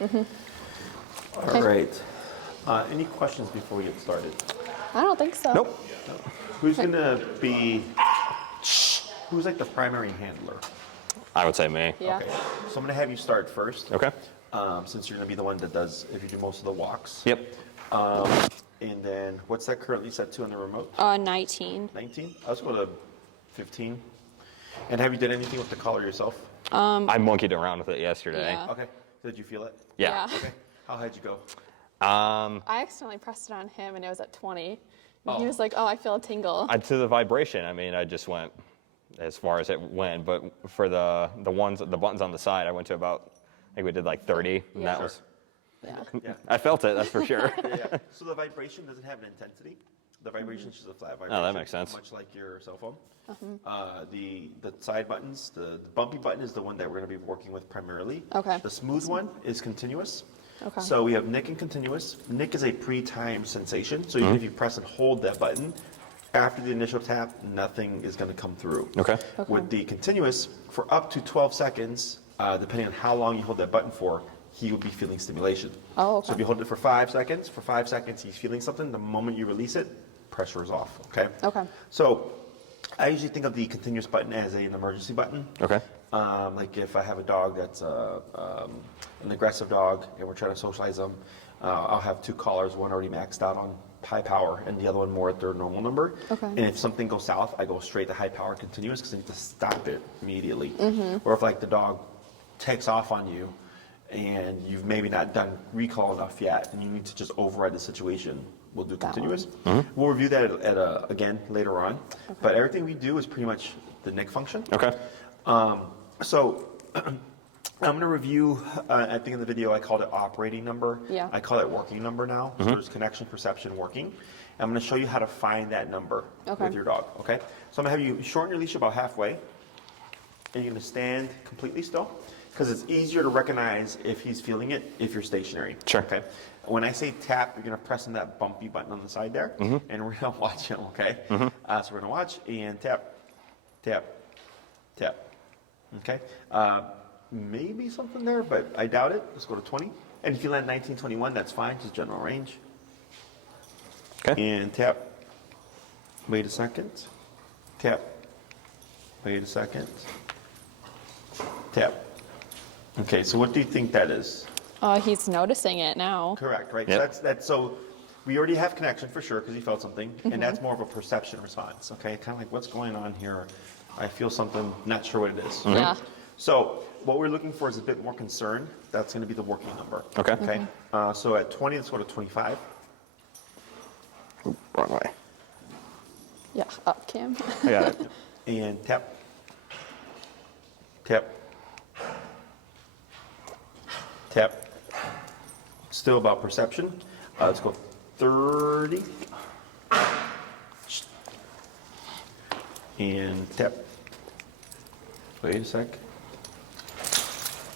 All right. Any questions before we get started? I don't think so. Nope. Who's like the primary handler? I would say me. Yeah. Okay. So I'm gonna have you start first. Okay. Since you're gonna be the one that does, if you do most of the walks. Yep. And then, what's that currently set to on the remote? 19. 19? Let's go to 15. And have you done anything with the collar yourself? I monkeyed around with it yesterday. Yeah. Okay. Did you feel it? Yeah. Okay. How high did you go? I accidentally pressed it on him and it was at 20. And he was like, oh, I feel a tingle. To the vibration, I mean, I just went as far as it went. But for the buttons on the side, I went to about, I think we did like 30. And Yeah. that was, Yeah. I felt it, that's for sure. Yeah. So the vibration doesn't have an intensity. The vibration is just a flat vibration. Oh, that makes sense. Much like your cell phone. The side buttons, the bumpy button is the one that we're going to be working with primarily. Okay. The smooth one is continuous. Okay. So we have Nick and continuous. Nick is a pre-timed sensation. So even if you press and hold that button, after the initial tap, nothing is going to come through. Okay. With the continuous, for up to 12 seconds, depending on how long you hold that button for, he will be feeling stimulation. Oh, okay. So if you hold it for 5 seconds, he's feeling something. The moment you release it, pressure is off, okay? Okay. So I usually think of the continuous button as an emergency button. Okay. Like if I have a dog that's an aggressive dog and we're trying to socialize them, I'll have 2 collars, one already maxed out on high power and the other one more at their normal number. Okay. And if something goes south, I go straight to high power continuous because I need to stop it immediately. Or if like the dog takes off on you and you've maybe not done recall enough yet and you need to just override the situation, we'll do continuous. We'll review that again later on. Okay. But everything we do is pretty much the Nick function. Okay. So I'm going to review, I think in the video I called it operating number. Yeah. I call it working number now. So there's connection, perception, working. I'm going to show you how to find that number Okay. with your dog, okay? So I'm going to have you shorten your leash about halfway. And you're going to stand completely still because it's easier to recognize if he's feeling it if you're stationary. Sure. Okay. When I say tap, you're going to press on that bumpy button on the side there, and we're going to watch him, okay? So we're going to watch and tap, tap, tap. Okay. Maybe something there, but I doubt it. Let's go to 20. And if you land 19, 21, that's fine, just general range. Okay. And tap. Wait a second. Tap. Wait a second. Tap. Okay, so what do you think that is? He's noticing it now. Correct, right? Yep. So that's so we already have connection for sure because he felt something, and that's more of a perception response. Okay, kind of like what's going on here. I feel something, not sure what it is. right? Yeah. So what we're looking for is a bit more concern. That's going to be the working number. Okay. Okay. So at 20, let's go to 25. Oop, wrong way. Yeah, up, Cam. I got it. And tap. Tap. Tap. Still about perception. Let's go 30. And tap. Wait a sec.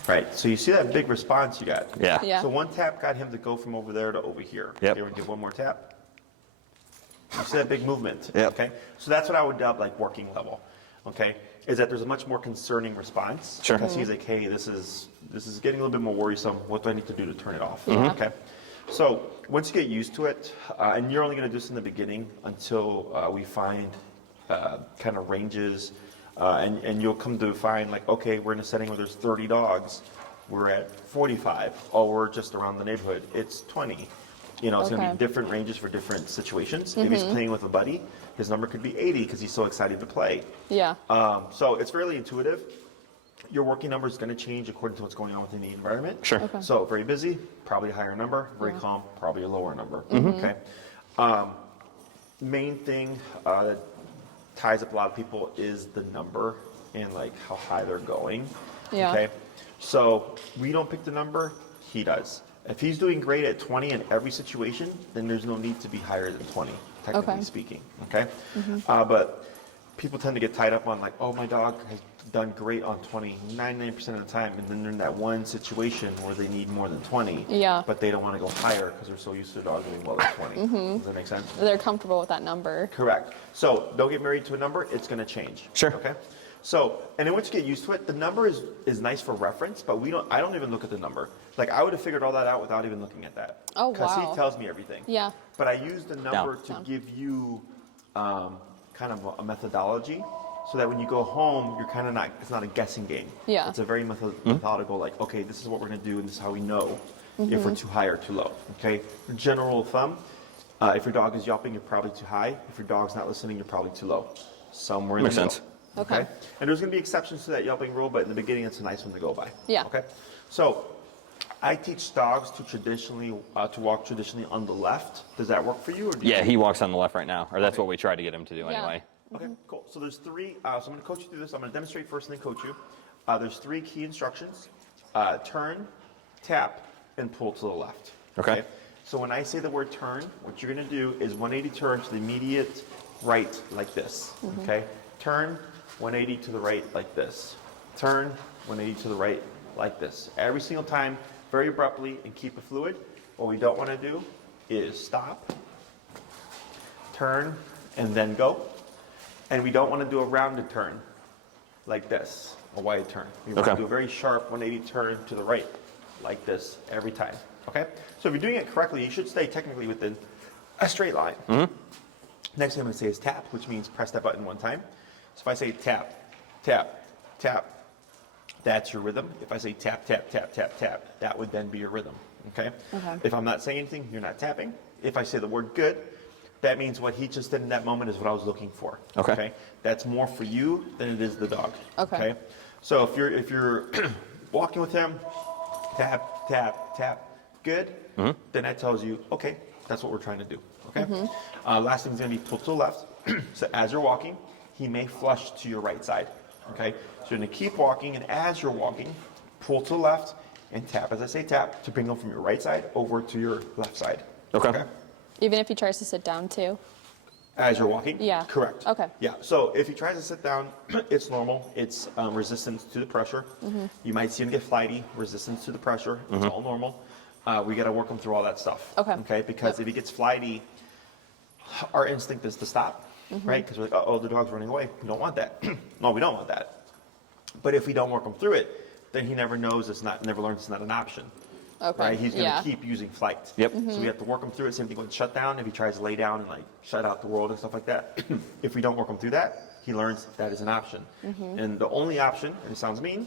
Right, so you see that big response you got? Yeah. Yeah. So one tap got him to go from over there to over here. Yep. Okay, we'll give one more tap. You see that big movement? Yep. Okay, so that's what I would dub like working level. Okay, is that there's a much more concerning response. Sure. Because he's like, hey, this is getting a little bit more worrisome. What do I need to do to turn it off? Yeah. Okay. So once you get used to it, and you're only going to do this in the beginning until we find kind of ranges, and you'll come to find like, okay, we're in a setting where there's 30 dogs. We're at 45. Oh, we're just around the neighborhood. It's 20. You know, it's going to Okay. be different ranges for different situations. If he's playing with a buddy, his number could be 80 because he's so excited to play. Yeah. So it's fairly intuitive. Your working number is going to change according to what's going on within the environment. Sure. Okay. So very busy, probably a higher number. Very Yeah. calm, probably a lower number. Okay. Main thing that ties up a lot of people is the number and like how high they're going. Yeah. Okay. So we don't pick the number, he does. If he's doing great at 20 in every situation, then there's no need to be higher than 20, technically Okay. speaking. Okay. But people tend to get tied up on like, oh, my dog has done great on 20 99% of the time, and then they're in that one situation where they need more than 20. Yeah. But they don't want to go higher because they're so used to the dog doing well at 20. Does that make sense? They're comfortable with that number. Correct. So don't get married to a number. It's going to change. Sure. Okay. So, and then once you get used to it, the number is nice for reference, but I don't even look at the number. Like, I would have figured all that out without even looking at that. Oh, Because wow. he tells me everything. Yeah. But I use the number to Down. give you kind of a methodology, so that when you go home, you're kind of not, it's not a guessing game. Yeah. It's a very methodical, like, okay, this is what we're going to do, and this is how we know if we're too high or too low. Okay? General rule of thumb, if your dog is yelping, you're probably too high. If your dog's not listening, you're probably too low. Somewhere in Makes the middle. sense. Okay. And there's going to be exceptions to that yelping rule, but in the beginning, it's a nice one to go by. Yeah. Okay. So I teach dogs to walk traditionally on the left. Does that work for you? Or do you Yeah, he walks on the left right now, or that's what we try to get him to do Yeah. anyway. Okay, cool. So there's three. So I'm going to coach you through this. I'm going to demonstrate first and then coach you. There's three key instructions: turn, tap, and pull to the left. Okay. So when I say the word turn, what you're going to do is 180 turn to the immediate right, like this. Okay. Turn 180 to the right, like this. Turn 180 to the right, like this. Every single time, very abruptly, and keep it fluid. What we don't want to do is stop, turn, and then go. And we don't want to do a rounded turn like this, a wide turn. We want to do a very sharp 180 turn to the right, like this, every time. Okay? So if you're doing it correctly, you should stay technically within a straight line. Next thing I'm going to say is tap, which means press that button one time. So if I say tap, tap, tap, that's your rhythm. If I say tap, tap, tap, tap, tap, that would then be your rhythm. Okay? If I'm not saying anything, you're not tapping. If I say the word good, that means what he just did in that moment is what I was looking for. Okay. That's more for you than it is the dog. Okay. So if you're walking with him, tap, tap, tap, good, then that tells you, okay, that's what we're trying to do. Okay. Last thing is going to be pull to the left. So as you're walking, he may flush to your right side. Okay. So you're going to keep walking, and as you're walking, pull to the left and tap. As I say tap, to bring him from your right side over to your left side. Okay. Even if he tries to sit down too? As you're walking? Yeah. Correct. Okay. Yeah. So if he tries to sit down, it's normal. It's resistance to the pressure. You might see him get flighty, resistance to the pressure. It's all normal. We got to work him through all that stuff. Okay. Okay. Because if he gets flighty, our instinct is to stop, right? Because we're like, oh, the dog's running away. We don't want that. No, we don't want that. But if we don't work him through it, then he never knows never learns it's not an option. Okay. Right? He's going to keep using flight. Yep. So we have to work him through it. Same thing with shutdown. If he tries to lay down and like shut out the world and stuff like that, if we don't work him through that, he learns that is an option. And the only option, and it sounds mean,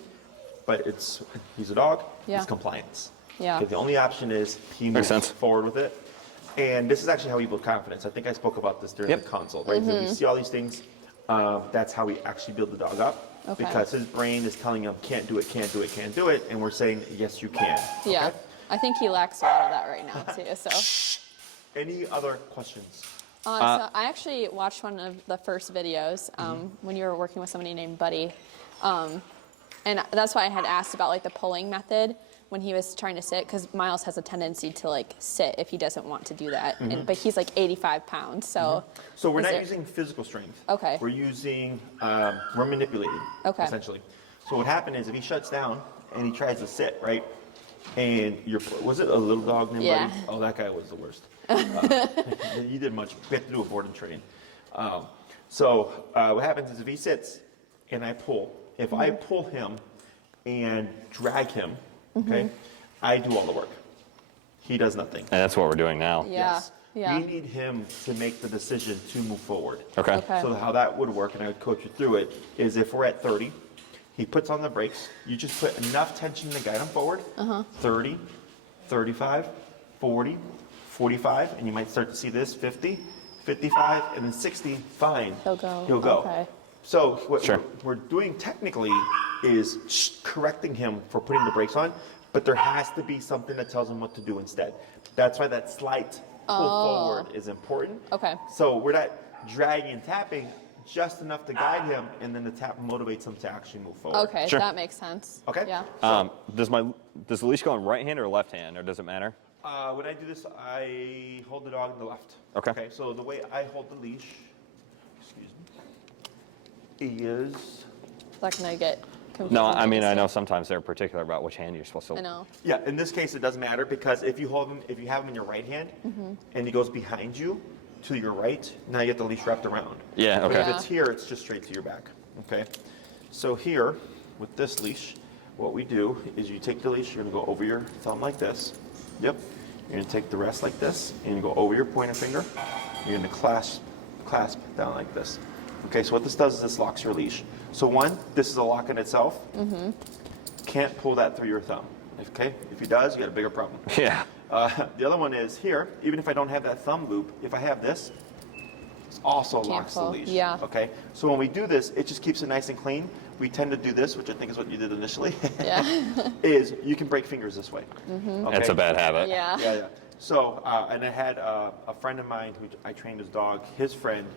but he's a dog, is compliance. Yeah. Okay, the only option is he Makes moves sense. forward with it. And this is actually how we build confidence. I think I spoke about this during the consult, right? So we see all these things. That's how we actually build the dog up. Okay. Because his brain is telling him, can't do it, can't do it, can't do it. And we're saying, yes, you can. Yeah. Okay? I think he lacks a lot of that right now too. So. Any other questions? So I actually watched one of the first videos when you were working with somebody named Buddy, and that's why I had asked about like the pulling method when he was trying to sit, because Miles has a tendency to like sit if he doesn't want to do that, but he's like 85 pounds, so. So we're not using physical strength. Okay. We're manipulating, essentially. So what happened is if he shuts down and he tries to sit, right, and was it a little dog named Buddy? Oh, that guy was the worst. You did much. We have to do a board and train. So what happens is if he sits and I pull, if I pull him and drag him, okay, I do all the work. He does nothing. And that's what we're doing now. Yeah. Yes. Yeah. We need him to make the decision to move forward. Okay. Okay. So how that would work, and I would coach you through it, is if we're at 30, he puts on the brakes, you just put enough tension to guide him forward, 30, 35, 40, 45, and you might start to see this, 50, 55, and then 60, fine. He'll go. He'll go. Okay. So what Sure. we're doing technically is correcting him for putting the brakes on, but there has to be something that tells him what to do instead. That's why that slight pull forward is important. Okay. So we're not dragging and tapping, just enough to guide him, and then the tap motivates him to actually move forward. Okay, Sure. that makes sense. Okay. Yeah. Does the leash go in right hand or left hand, or does it matter? When I do this, I hold the dog in the left. Okay. Okay, so the way I hold the leash, is... Is that gonna get confusing? No, I mean, I know sometimes they're particular about which hand you're supposed to. I know. Yeah, in this case, it doesn't matter, because if you have him in your right hand, and he goes behind you to your right, now you get the leash wrapped around. Yeah, okay. But if Yeah. it's here, it's just straight to your back. Okay. So here, with this leash, what we do is you take the leash, you're gonna go over your thumb like this. Yep. You're gonna take the rest like this, and you go over your pointer finger. You're gonna clasp down like this. Okay, so what this does is this locks your leash. So one, this is a lock in itself. Can't pull that through your thumb. Okay, if he does, you got a bigger problem. Yeah. The other one is here, even if I don't have that thumb loop, if I have this, it also Can't locks the pull. leash. Yeah. Okay, so when we do this, it just keeps it nice and clean. We tend to do this, which I think is what you did initially, Yeah. is you can break fingers this way. Okay? That's a bad habit. Yeah. Yeah. So, and I had a friend of mine who I trained his dog. His friend,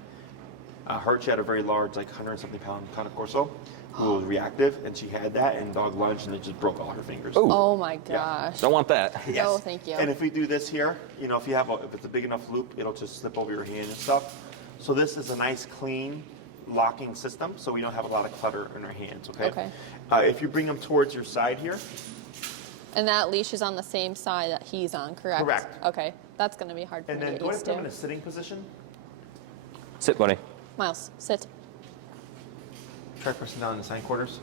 she had a very large, like 100-something pound Cane Corso, who was reactive, and she had that, and dog lunged, and it just broke all her fingers. Ooh. Oh my gosh. Don't want that. No, thank you. And if we do this here, you know, if it's a big enough loop, it'll just slip over your hand and stuff. So this is a nice, clean locking system, so we don't have a lot of clutter in our hands. Okay. Okay. If you bring them towards your side here, And that leash is on the same side that he's on, correct? Correct. Okay, that's going to be hard for and me to then get go ahead used and put them in to. a sitting position. Sit, buddy. Miles, sit. Try pressing down in the hindquarters.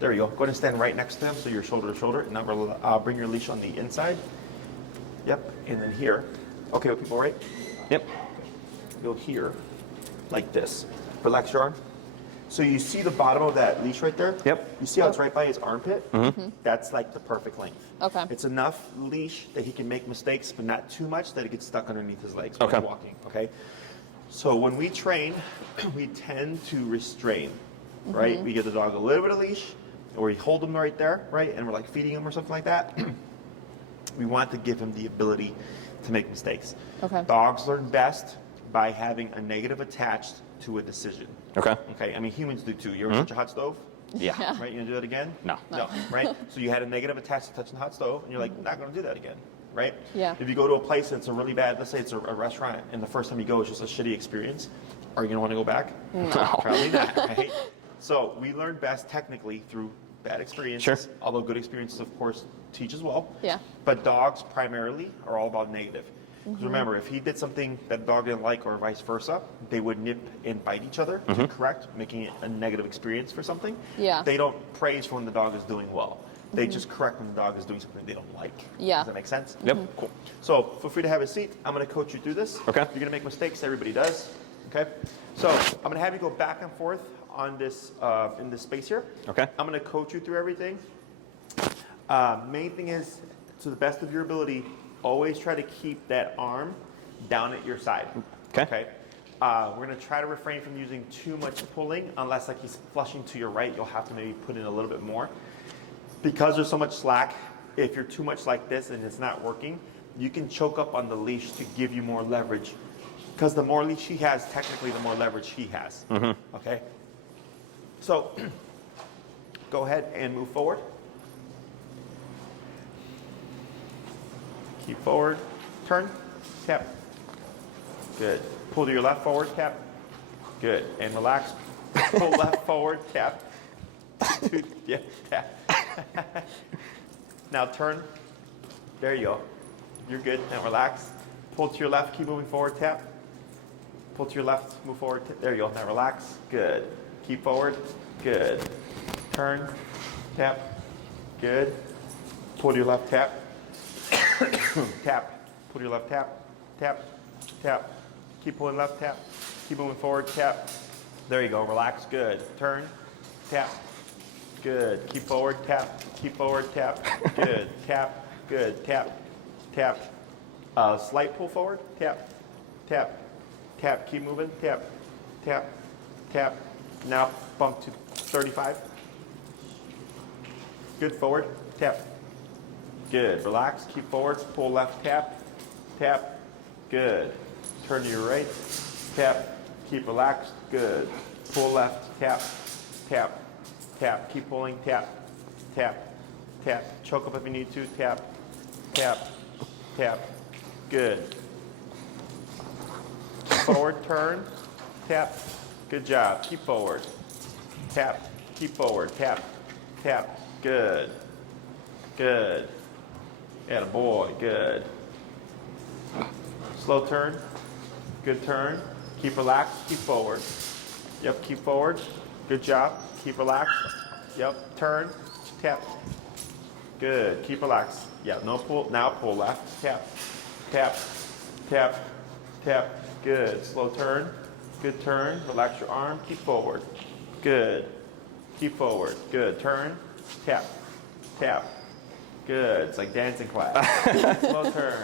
There you go. Go ahead and stand right next to him, so you're shoulder to shoulder. And now bring your leash on the inside. Yep. And then here. Okay, people, right? Yep. Go here, like this. Relax your arm. So you see the bottom of that leash right there? Yep. You see how it's right by his armpit? That's like the perfect length. Okay. It's enough leash that he can make mistakes, but not too much that it gets stuck underneath his legs Okay. when he's walking. Okay. So when we train, we tend to restrain, right? We give the dog a little bit of leash, or we hold him right there, right? And we're like feeding him or something like that. We want to give him the ability to make mistakes. Okay. Dogs learn best by having a negative attached to a decision. Okay. Okay, I mean humans do too. You ever touch a hot stove? Yeah. Yeah. Right, you gonna do that again? No. No, right? So you had a negative attached to touching the hot stove, and you're like, not gonna do that again, right? Yeah. If you go to a place and it's a really bad, let's say it's a restaurant, and the first time you go it's just a shitty experience, are you gonna wanna go back? No. Probably not, right? So we learn best technically through bad experiences, Sure. although good experiences, of course, teach as well. Yeah. But dogs primarily are all about negative. 'Cause remember, if he did something that the dog didn't like or vice versa, they would nip and bite each other to correct, making it a negative experience for something. Yeah. They don't praise for when the dog is doing well. They just correct when the dog is doing something they don't like. Yeah. Does that make sense? Yep. Cool. So feel free to have a seat. I'm going to coach you through this. Okay. You're going to make mistakes. Everybody does. Okay. So I'm going to have you go back and forth on this in this space here. Okay. I'm going to coach you through everything. Main thing is, to the best of your ability, always try to keep that arm down at your side. Okay. We're going to try to refrain from using too much pulling, unless like he's flushing to your right, you'll have to maybe put in a little bit more. Because there's so much slack, if you're too much like this and it's not working, you can choke up on the leash to give you more leverage. Because the more leash he has, technically the more leverage he has. Okay? So, go ahead and move forward. Keep forward, turn, tap. Good. Pull to your left, forward, tap. Good. And relax. Pull left, forward, tap. Yeah, tap. Now turn. There you go. You're good. Now relax. Pull to your left, keep moving forward, tap. Pull to your left, move forward. There you go. Now relax. Good. Keep forward. Good. Turn, tap. Good. Pull to your left, tap. Tap. Pull to your left, tap. Tap. Tap. Keep pulling left, tap. Keep moving forward, tap. There you go. Relax. Good. Turn. Tap. Good. Keep forward, tap. Keep forward, tap. Good. Tap. Good. Tap. Tap. Slight pull forward. Tap. Tap. Tap. Keep moving. Tap. Tap. Tap. Now bump to 35. Good. Forward. Tap. Good. Relax. Keep forward. Pull left. Tap. Tap. Good. Turn to your right. Tap. Keep relaxed. Good. Pull left. Tap. Tap. Tap. Keep pulling. Tap. Tap. Tap. Choke up if you need to. Tap. Tap. Tap. Good. Forward. Turn. Tap. Good job. Keep forward. Tap. Keep forward. Tap. Tap. Good. Good. Attaboy. Good. Slow turn. Good turn. Keep relaxed. Keep forward. Yep, keep forward. Good job. Keep relaxed. Yep. Turn. Tap. Good. Keep relaxed. Yeah. No pull. Now pull left. Tap. Tap. Tap. Tap. Good. Slow turn. Good turn. Relax your arm. Keep forward. Good. Keep forward. Good. Turn. Tap. Tap. Good. It's like dancing class. Slow turn.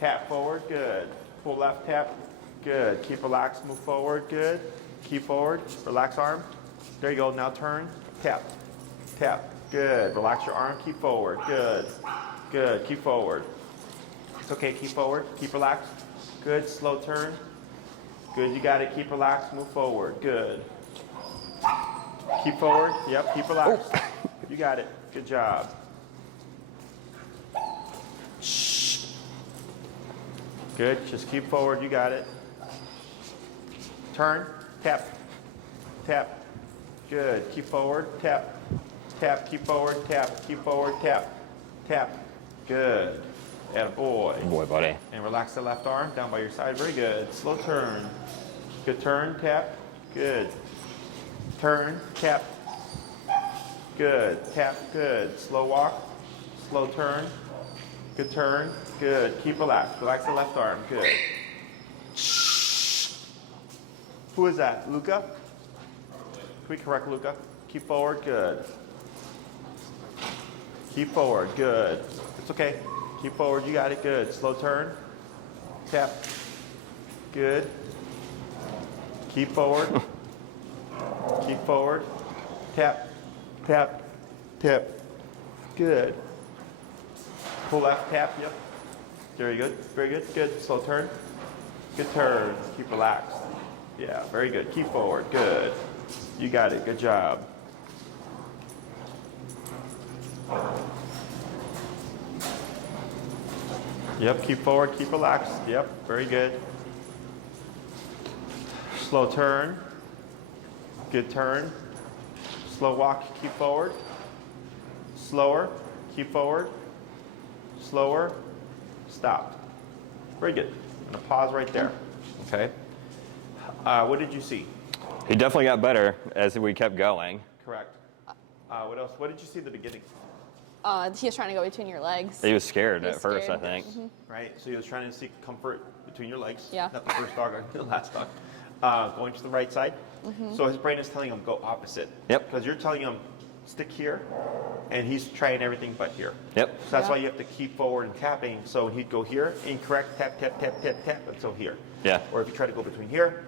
Tap forward. Good. Pull left. Tap. Good. Keep relaxed. Move forward. Good. Keep forward. Relax arm. There you go. Now turn. Tap. Tap. Good. Relax your arm. Keep forward. Good. Good. Keep forward. It's okay. Keep forward. Keep relaxed. Good. Slow turn. Good. You got it. Keep relaxed. Move forward. Good. Keep forward. Yep. Keep relaxed. You got it. Good job. Shh. Good. Just keep forward. You got it. Turn. Tap. Tap. Good. Keep forward. Tap. Tap. Keep forward. Tap. Keep forward. Tap. Tap. Good. Attaboy. Good boy, buddy. And relax the left arm down by your side. Very good. Slow turn. Good turn. Tap. Good. Turn. Tap. Good. Tap. Good. Slow walk. Slow turn. Good turn. Good. Keep relaxed. Relax the left arm. Good. Who is that? Luca? Can we correct Luca? Keep forward. Good. Keep forward. Good. It's okay. Keep forward. You got it. Good. Slow turn. Tap. Good. Keep forward. Keep forward. Tap. Tap. Tap. Good. Pull left. Tap. Yep. Very good. Very good. Good. Slow turn. Good turn. Keep relaxed. Yeah. Very good. Keep forward. Good. You got it. Good job. Yep, keep forward, keep relaxed. Yep, very good. Slow turn. Good turn. Slow walk, keep forward. Slower, keep forward. Slower, stop. Very good. I'm gonna pause right there. Okay. What did you see? He definitely got better as we kept going. Correct. What else? What did you see at the beginning? He was trying to go between your legs. He was scared He was at first, scared. I think. Mm-hmm. Right? So he was trying to seek comfort between your legs. Yeah. Not the first dog, the last dog. Going to the right side. Mm-hmm. So his brain is telling him go opposite. Yep. Because you're telling him stick here, and he's trying everything but here. Yep. So that's Yeah. why you have to keep forward and tapping. So he'd go here, incorrect, tap, tap, tap, tap, tap, until here. Yeah. Or if you try to go between here,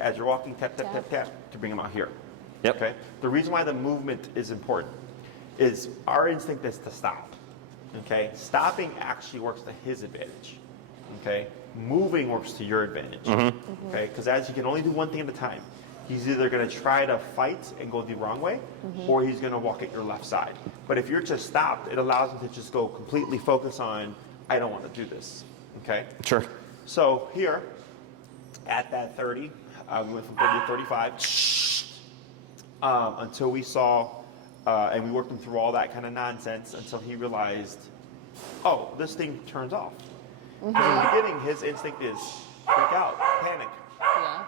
as you're walking, tap, tap, tap, tap, to bring him out here. Yep. Okay. The reason why the movement is important is our instinct is to stop. Okay. Stopping actually works to his advantage. Okay. Moving works to your advantage. Mm-hmm. Okay. Because as he can only do one thing at a time, he's either going to try to fight and go the wrong way, or he's going to walk at your left side. But if you're just stopped, it allows him to just go completely focus on, I don't want to do this. Okay. Sure. So here, at that 30, we went from 30 to 35 until we saw, and we worked him through all that kind of nonsense until he realized, oh, this thing turns off. Because in the beginning, his instinct is freak out, panic. Yeah.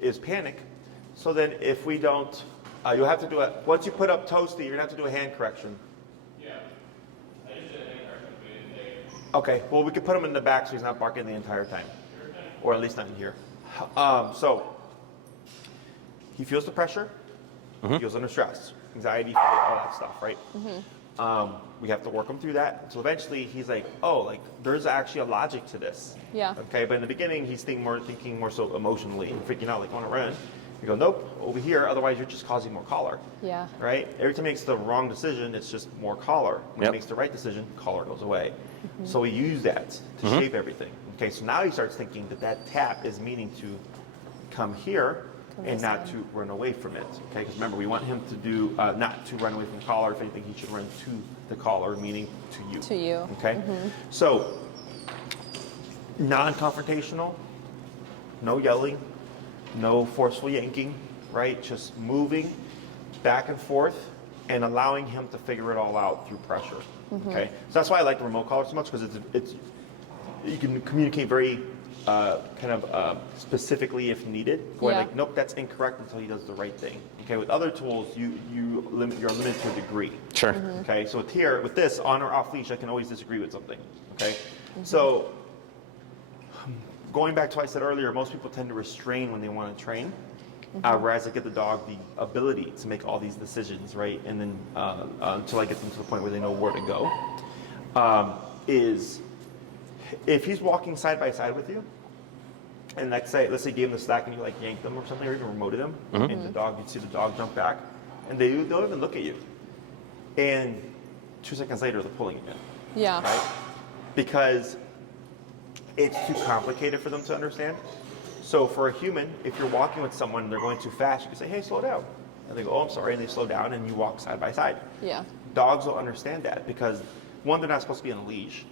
Is panic. So then if we don't, you'll have to do it, once you put up Toasty, you're going to have to do a hand correction. Yeah. I just did a hand correction, but it didn't take. Okay, well, we could put him in the back so he's not barking the entire time. Or at least not in here. So, he feels the pressure. He feels under stress, anxiety, fear, all that stuff, right? We have to work him through that. So eventually he's like, oh, like there's actually a logic to this. Yeah. Okay, but in the beginning he's thinking more so emotionally and freaking out, like want to run. You go, nope, over here, otherwise you're just causing more choler. Yeah. Right? Every time he makes the wrong decision, it's just more choler. When Yep. he makes the right decision, choler goes away. So we use that to shape everything. Okay, so now he starts thinking that that tap is meaning to come here Come and this not way. to run away from it. Okay, because remember, we want him to do, not to run away from the collar. If anything, he should run to the collar, meaning to you. To you. Okay? So, non-confrontational, no yelling, no forceful yanking, right? Just moving back and forth and allowing him to figure it all out through pressure. Okay? So that's why I like the remote collar so much, because it's you can communicate very specifically if needed, going Yeah. like, nope, that's incorrect until he does the right thing. Okay, with other tools, you're limited to a degree. Sure. Okay, so with this, on or off leash, I can always disagree with something. Okay, so going back to what I said earlier, most people tend to restrain when they want to train, whereas I give the dog the ability to make all these decisions, right? And then until I get them to the point where they know where to go, is if he's walking side by side with you, and let's say you gave him the slack and you like yanked them or something, or even remoted him, and you'd see the dog jump back, and they'll even look at you, and 2 seconds later they're pulling again. Yeah. Right? Because it's too complicated for them to understand. So for a human, if you're walking with someone and they're going too fast, you can say, hey, slow down. And they go, oh, I'm sorry, and they slow down, and you walk side by side. Yeah. Dogs will understand that because, one, they're not supposed to be on a leash.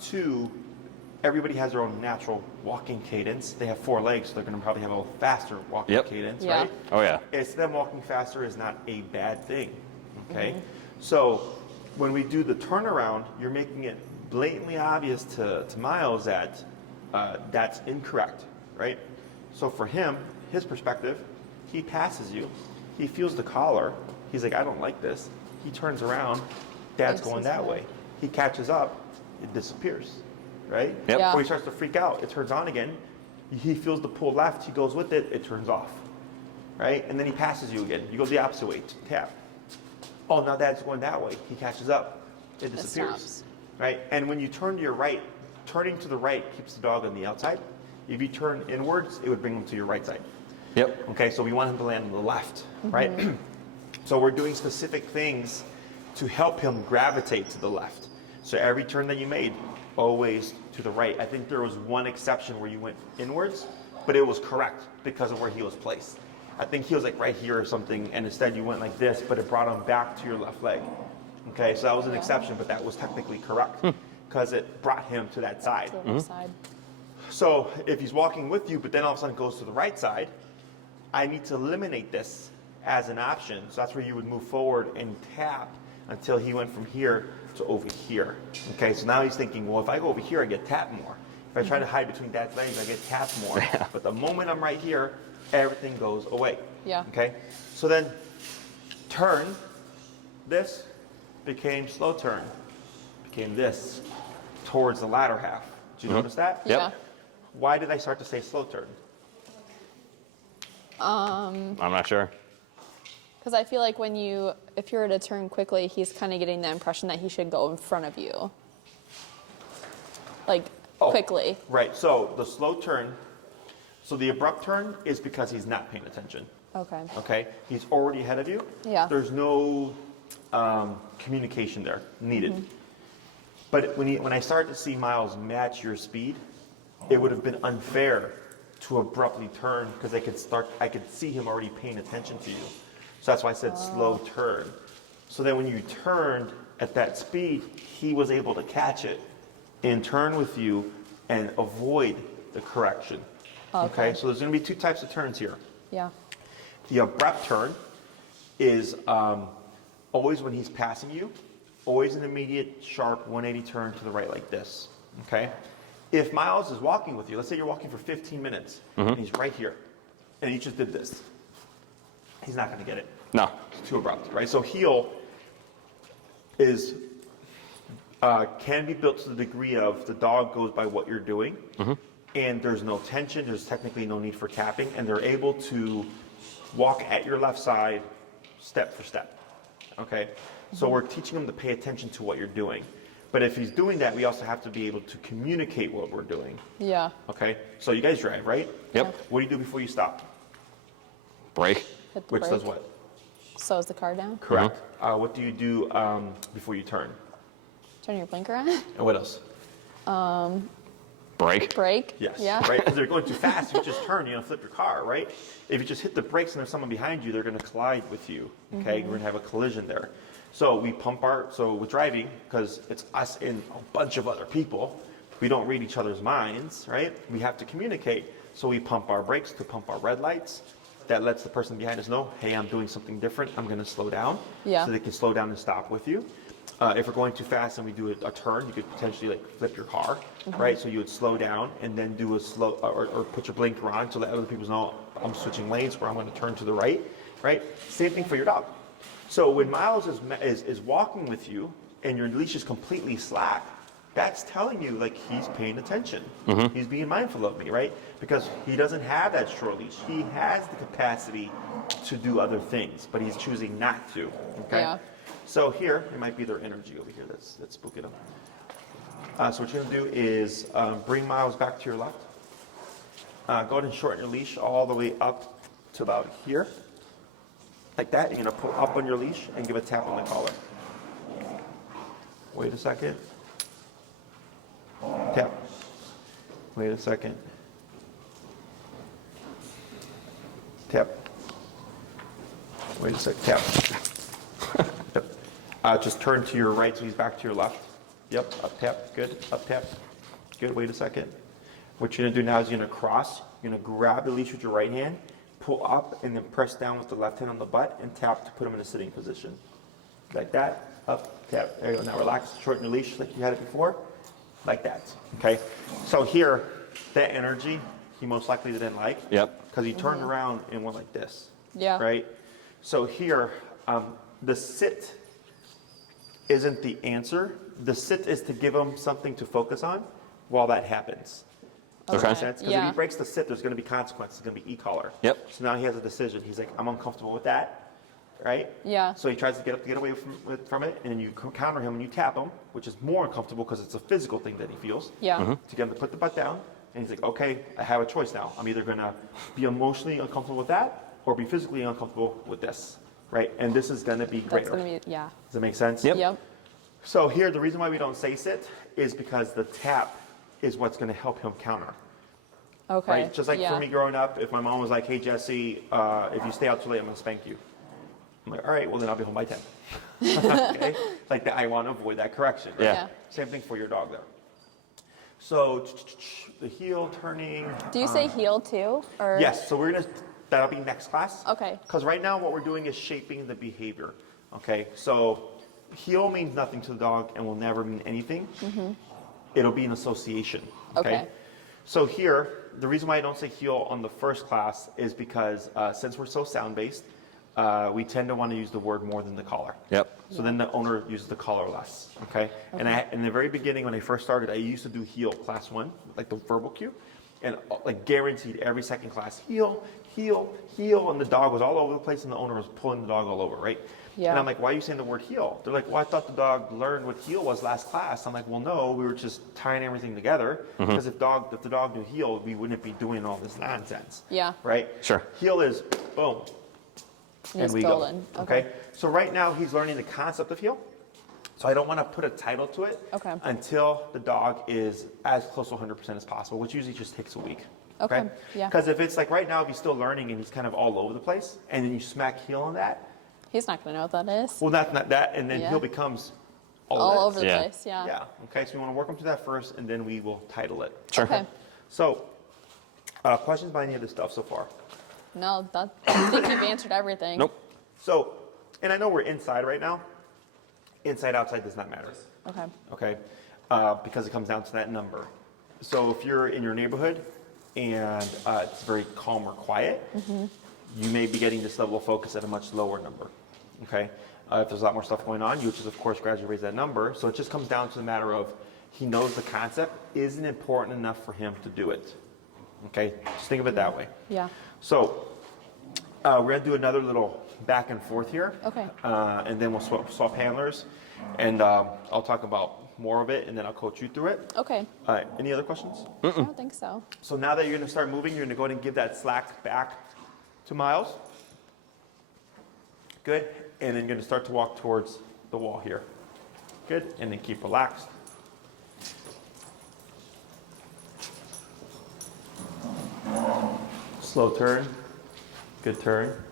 Two, everybody has their own natural walking cadence. They have 4 legs, so they're going to probably have a faster walking cadence, Yeah. right? Oh, yeah. It's them walking faster is not a bad thing, okay? So when we do the turnaround, you're making it blatantly obvious to Miles that that's incorrect, right? So for him, his perspective, he passes you, he feels the collar, he's like, I don't like this. He turns around, Dad's going that way. He catches up, it disappears, right? Yep. Yeah. Or he starts to freak out, it turns on again, he feels the pull left, he goes with it, it turns off, right? And then he passes you again, you go the opposite way, tap. Oh, now Dad's going that way, he catches up, it disappears, stops. right? And when you turn to your right, turning to the right keeps the dog on the outside. If you turn inwards, it would bring him to your right side. Yep. Okay, so we want him to land on the left, right? So we're doing specific things to help him gravitate to the left. So every turn that you made, always to the right. I think there was one exception where you went inwards, but it was correct because of where he was placed. I think he was like right here or something, and instead you went like this, but it brought him back to your left leg. Okay, so that was an exception, but that was technically correct because it brought him to that side. To the left side. So if he's walking with you, but then all of a sudden goes to the right side, I need to eliminate this as an option. So that's where you would move forward and tap until he went from here to over here. Okay, so now he's thinking, well, if I go over here, I get tapped more. If I try to hide between Dad's legs, I get tapped more. But the moment I'm right here, everything goes away. Yeah. Okay, so then turn, this became slow turn, became this towards the latter half. Did you notice that? Yep. Yeah. Why did I start to say slow turn? I'm not sure. Because I feel like if you're to turn quickly, he's kind of getting the impression that he should go in front of you. Like, quickly. Right, so the slow turn, so the abrupt turn is because he's not paying attention. Okay. Okay, he's already ahead of you. Yeah. There's no communication there needed. But when I started to see Miles match your speed, it would have been unfair to abruptly turn because I could see him already paying attention to you. So that's why I said slow turn. So then when you turned at that speed, he was able to catch it and turn with you and avoid the correction. Okay, so there's going to be 2 types of turns here. Yeah. The abrupt turn is always when he's passing you, always an immediate, sharp 180 turn to the right like this, okay? If Miles is walking with you, let's say you're walking for 15 minutes, and he's right here, and he just did this, he's not going to get it. No. It's too abrupt, right? So heel is can be built to the degree of the dog goes by what you're doing, and there's no tension, there's technically no need for tapping, and they're able to walk at your left side step for step, okay? So we're teaching them to pay attention to what you're doing. But if he's doing that, we also have to be able to communicate what we're doing, Yeah. okay? So you guys drive, right? Yep. What do you do before you stop? Break. Hit the Which brake. does what? Slows the car down. Correct. What do you do before you turn? Turn your blinker on. And what else? Break. Brake. Yes. Yeah. Right? Because they're going too fast. If you just turn, flip your car, right? If you just hit the brakes and there's someone behind you, they're going to collide with you. Okay? We're going to have a collision there. So we so with driving, because it's us and a bunch of other people, we don't read each other's minds, right? We have to communicate. So we pump our brakes to pump our red lights. That lets the person behind us know, hey, I'm doing something different. I'm going to slow down. Yeah. So they can slow down and stop with you. if we're going too fast and we do a turn, you could potentially like flip your car, right? So you would slow down and then do a slow, or put your blinker on to let other people know I'm switching lanes or I'm going to turn to the right, right? Same thing for your dog. So when Miles is walking with you and your leash is completely slack, that's telling you like he's paying attention. He's being mindful of me, right? Because he doesn't have that short leash. He has the capacity to do other things, but he's choosing not to. Okay. Yeah. So here, it might be their energy over here that's spooking them. So what you're gonna do is bring Miles back to your left. Go ahead and shorten your leash all the way up to about here. Like that. You're gonna pull up on your leash and give a tap on the collar. Wait a second. Tap. Wait a second. Tap. Wait a second. Tap. Just turn to your right so he's back to your left. Yep, up tap, good, up tap. Good, wait a second. What you're gonna do now is you're gonna cross, you're gonna grab the leash with your right hand, pull up, and then press down with the left hand on the butt and tap to put him in a sitting position. Like that, up, tap, there you go. Now relax, shorten your leash like you had it before, like that, okay? So here, that energy, he most likely didn't like. Yep. Because he turned around and went like this. Yeah. Right? So here, the sit isn't the answer. The sit is to give him something to focus on while that happens. Does that make sense? Because if Yeah. he breaks the sit, there's going to be consequences. It's going to be e-collar. Yep. So now he has a decision. He's like, I'm uncomfortable with that, right? Yeah. So he tries to get up to get away from it, and then you counter him and you tap him, which is more uncomfortable because it's a physical thing that he feels. Yeah. To get him to put the butt down, and he's like, okay, I have a choice now. I'm either going to be emotionally uncomfortable with that or be physically uncomfortable with this, right? And this is going to be greater. That's gonna be, yeah. Does that make sense? Yep. Yep. So here, the reason why we don't say sit is because the tap is what's going to help him counter. Okay. Right? Just like yeah. for me growing up, if my mom was like, hey, Jesse, if you stay out too late, I'm going to spank you. I'm like, all right, well, then I'll be home by 10. Okay? Like, that, I want to avoid that correction. Right? Yeah. Yeah. Same thing for your dog there. So the heel turning. Do you say heel too? Or? Yes, so we're going to, that'll be next class. Okay. Because right now what we're doing is shaping the behavior. Okay, so heel means nothing to the dog and will never mean anything. It'll be an association. Okay. So here, the reason why I don't say heel on the first class is because since we're so sound-based, we tend to want to use the word more than the collar. Yep. So then the owner uses the collar less, okay? And in the very beginning, when I first started, I used to do heel class 1, like the verbal cue, and like guaranteed every second class, heel, heel, heel, and the dog was all over the place and the owner was pulling the dog all over, right? Yeah. And I'm like, why are you saying the word heel? They're like, well, I thought the dog learned what heel was last class. I'm like, well, no, we were just tying everything together, because if the dog knew heel, we wouldn't be doing all this nonsense. Yeah. Right? Sure. Heel is boom. And it's we golden. go. Okay. So right now he's learning the concept of heel. So I don't want to put a title to it Okay. until the dog is as close to 100% as possible, which usually just takes a week. Okay, yeah. Because if it's like right now, if he's still learning and he's kind of all over the place, and then you smack heel on that, He's not gonna know what that is. well, not that, and then Yeah. heel becomes all, All of over that. the Yeah. place. Yeah. Yeah. Okay. So we want to work him through that first, and then we will title it. Sure. Okay. So, questions by any of this stuff so far? No, I think you've answered everything. Nope. So, and I know we're inside right now. Inside, outside does not matter. Okay. Okay, because it comes down to that number. So if you're in your neighborhood and it's very calm or quiet, you may be getting this level of focus at a much lower number. Okay, if there's a lot more stuff going on, you just of course gradually raise that number. So it just comes down to the matter of he knows the concept isn't important enough for him to do it. Okay, just think of it that way. Yeah. So we're gonna do another little back and forth here. Okay. And then we'll swap handlers, and I'll talk about more of it, and then I'll coach you through it. Okay. Any other questions? I don't think so. So now that you're going to start moving, you're going to go ahead and give that slack back to Miles. Good. And then you're going to start to walk towards the wall here. Good. And then keep relaxed. Slow turn. Good turn.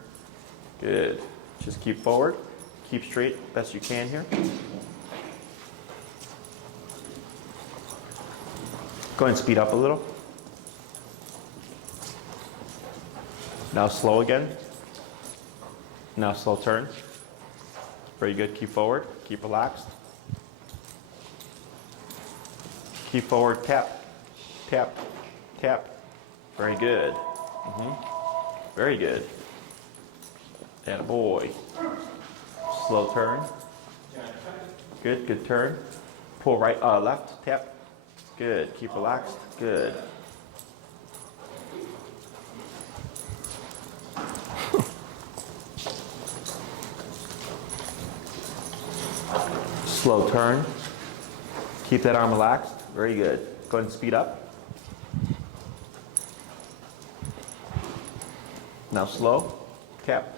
Good. Just keep forward. Keep straight best you can here. Go ahead and speed up a little. Now slow again. Now slow turn. Very good. Keep forward. Keep relaxed. Keep forward, tap, tap, tap. Very good. Very good. And boy. Slow turn. Good, good turn. Pull right, left, tap. Good, keep relaxed, good. Slow turn. Keep that arm relaxed, very good. Go ahead and speed up. Now slow, tap,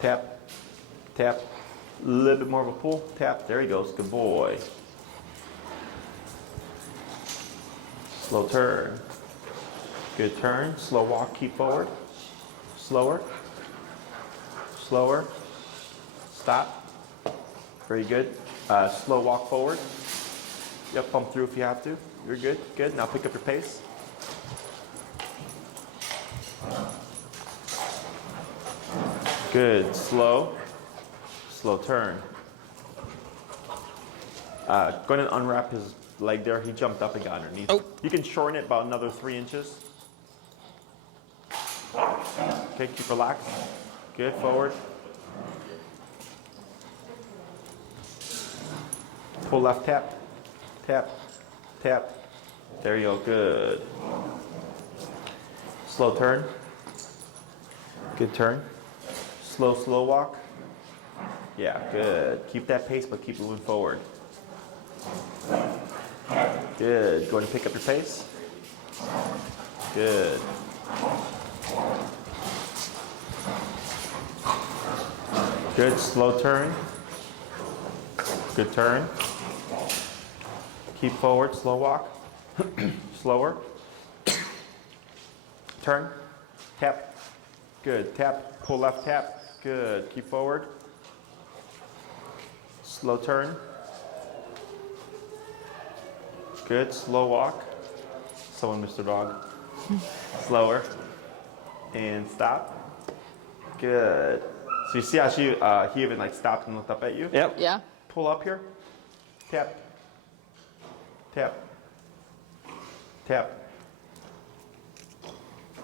tap, tap. A little bit more of a pull, tap, there he goes, good boy. Slow turn, good turn, slow walk, keep forward, slower, slower, stop, very good. Slow walk forward, yep, bump through if you have to, you're good, good. Now pick up your pace. Good, slow turn. Go ahead and unwrap his leg there. He jumped up and got underneath. Oh. You can shorten it about another 3 inches. Okay, keep relaxed. Good, forward. Pull left, tap, tap, tap. There you go, good. Slow turn. Good turn. Slow walk. Yeah, good. Keep that pace, but keep moving forward. Good. Go ahead and pick up your pace. Good. Good. Slow turn. Good turn. Keep forward. Slow walk. Slower. Turn. Tap. Good. Tap. Pull left. Tap. Good. Keep forward. Slow turn. Good. Slow walk. Someone, Mr. Dog. Slower. And stop. Good. So you see how he even like stopped and looked up at you? Yep. Yeah. Pull up here. Tap. Tap. Tap.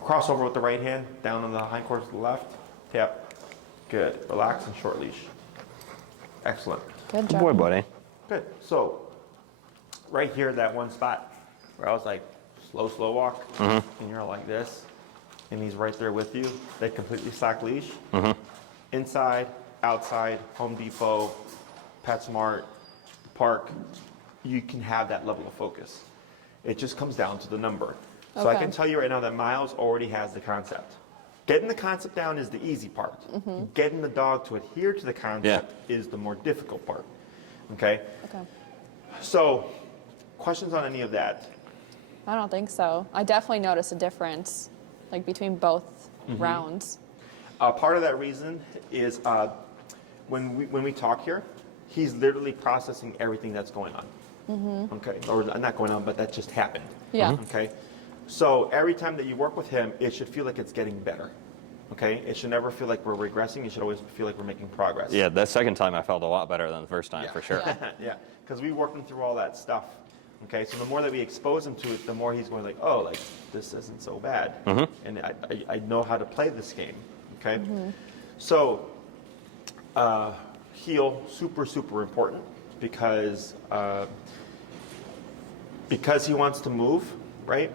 Cross over with the right hand. Down on the hindquarters to the left. Tap. Good. Relax and short leash. Excellent. Good Good job. boy, buddy. Good. So, right here, that one spot where I was like, slow walk, and you're like this, and he's right there with you. They completely slack leash. Inside, outside, Home Depot, PetSmart, park, you can have that level of focus. It just comes down to the number. So I Okay. can tell you right now that Miles already has the concept. Getting the concept down is the easy part. Getting the dog to adhere to the concept is the more difficult part. Okay? Okay. So, questions on any of that? I don't think so. I definitely noticed a difference, like between both rounds. Part of that reason is when we talk here, he's literally processing everything that's going on. Okay? Or not going on, but that just happened. Yeah. Okay? So every time that you work with him, it should feel like it's getting better. Okay? It should never feel like we're regressing. It should always feel like we're making progress. Yeah, that second time I felt a lot better than the first time, Yeah. for sure. Yeah. Yeah, because we worked him through all that stuff. Okay, so the more that we expose him to it, the more he's going like, oh, like this isn't so bad, and I know how to play this game. Okay, so heel super important because he wants to move, right?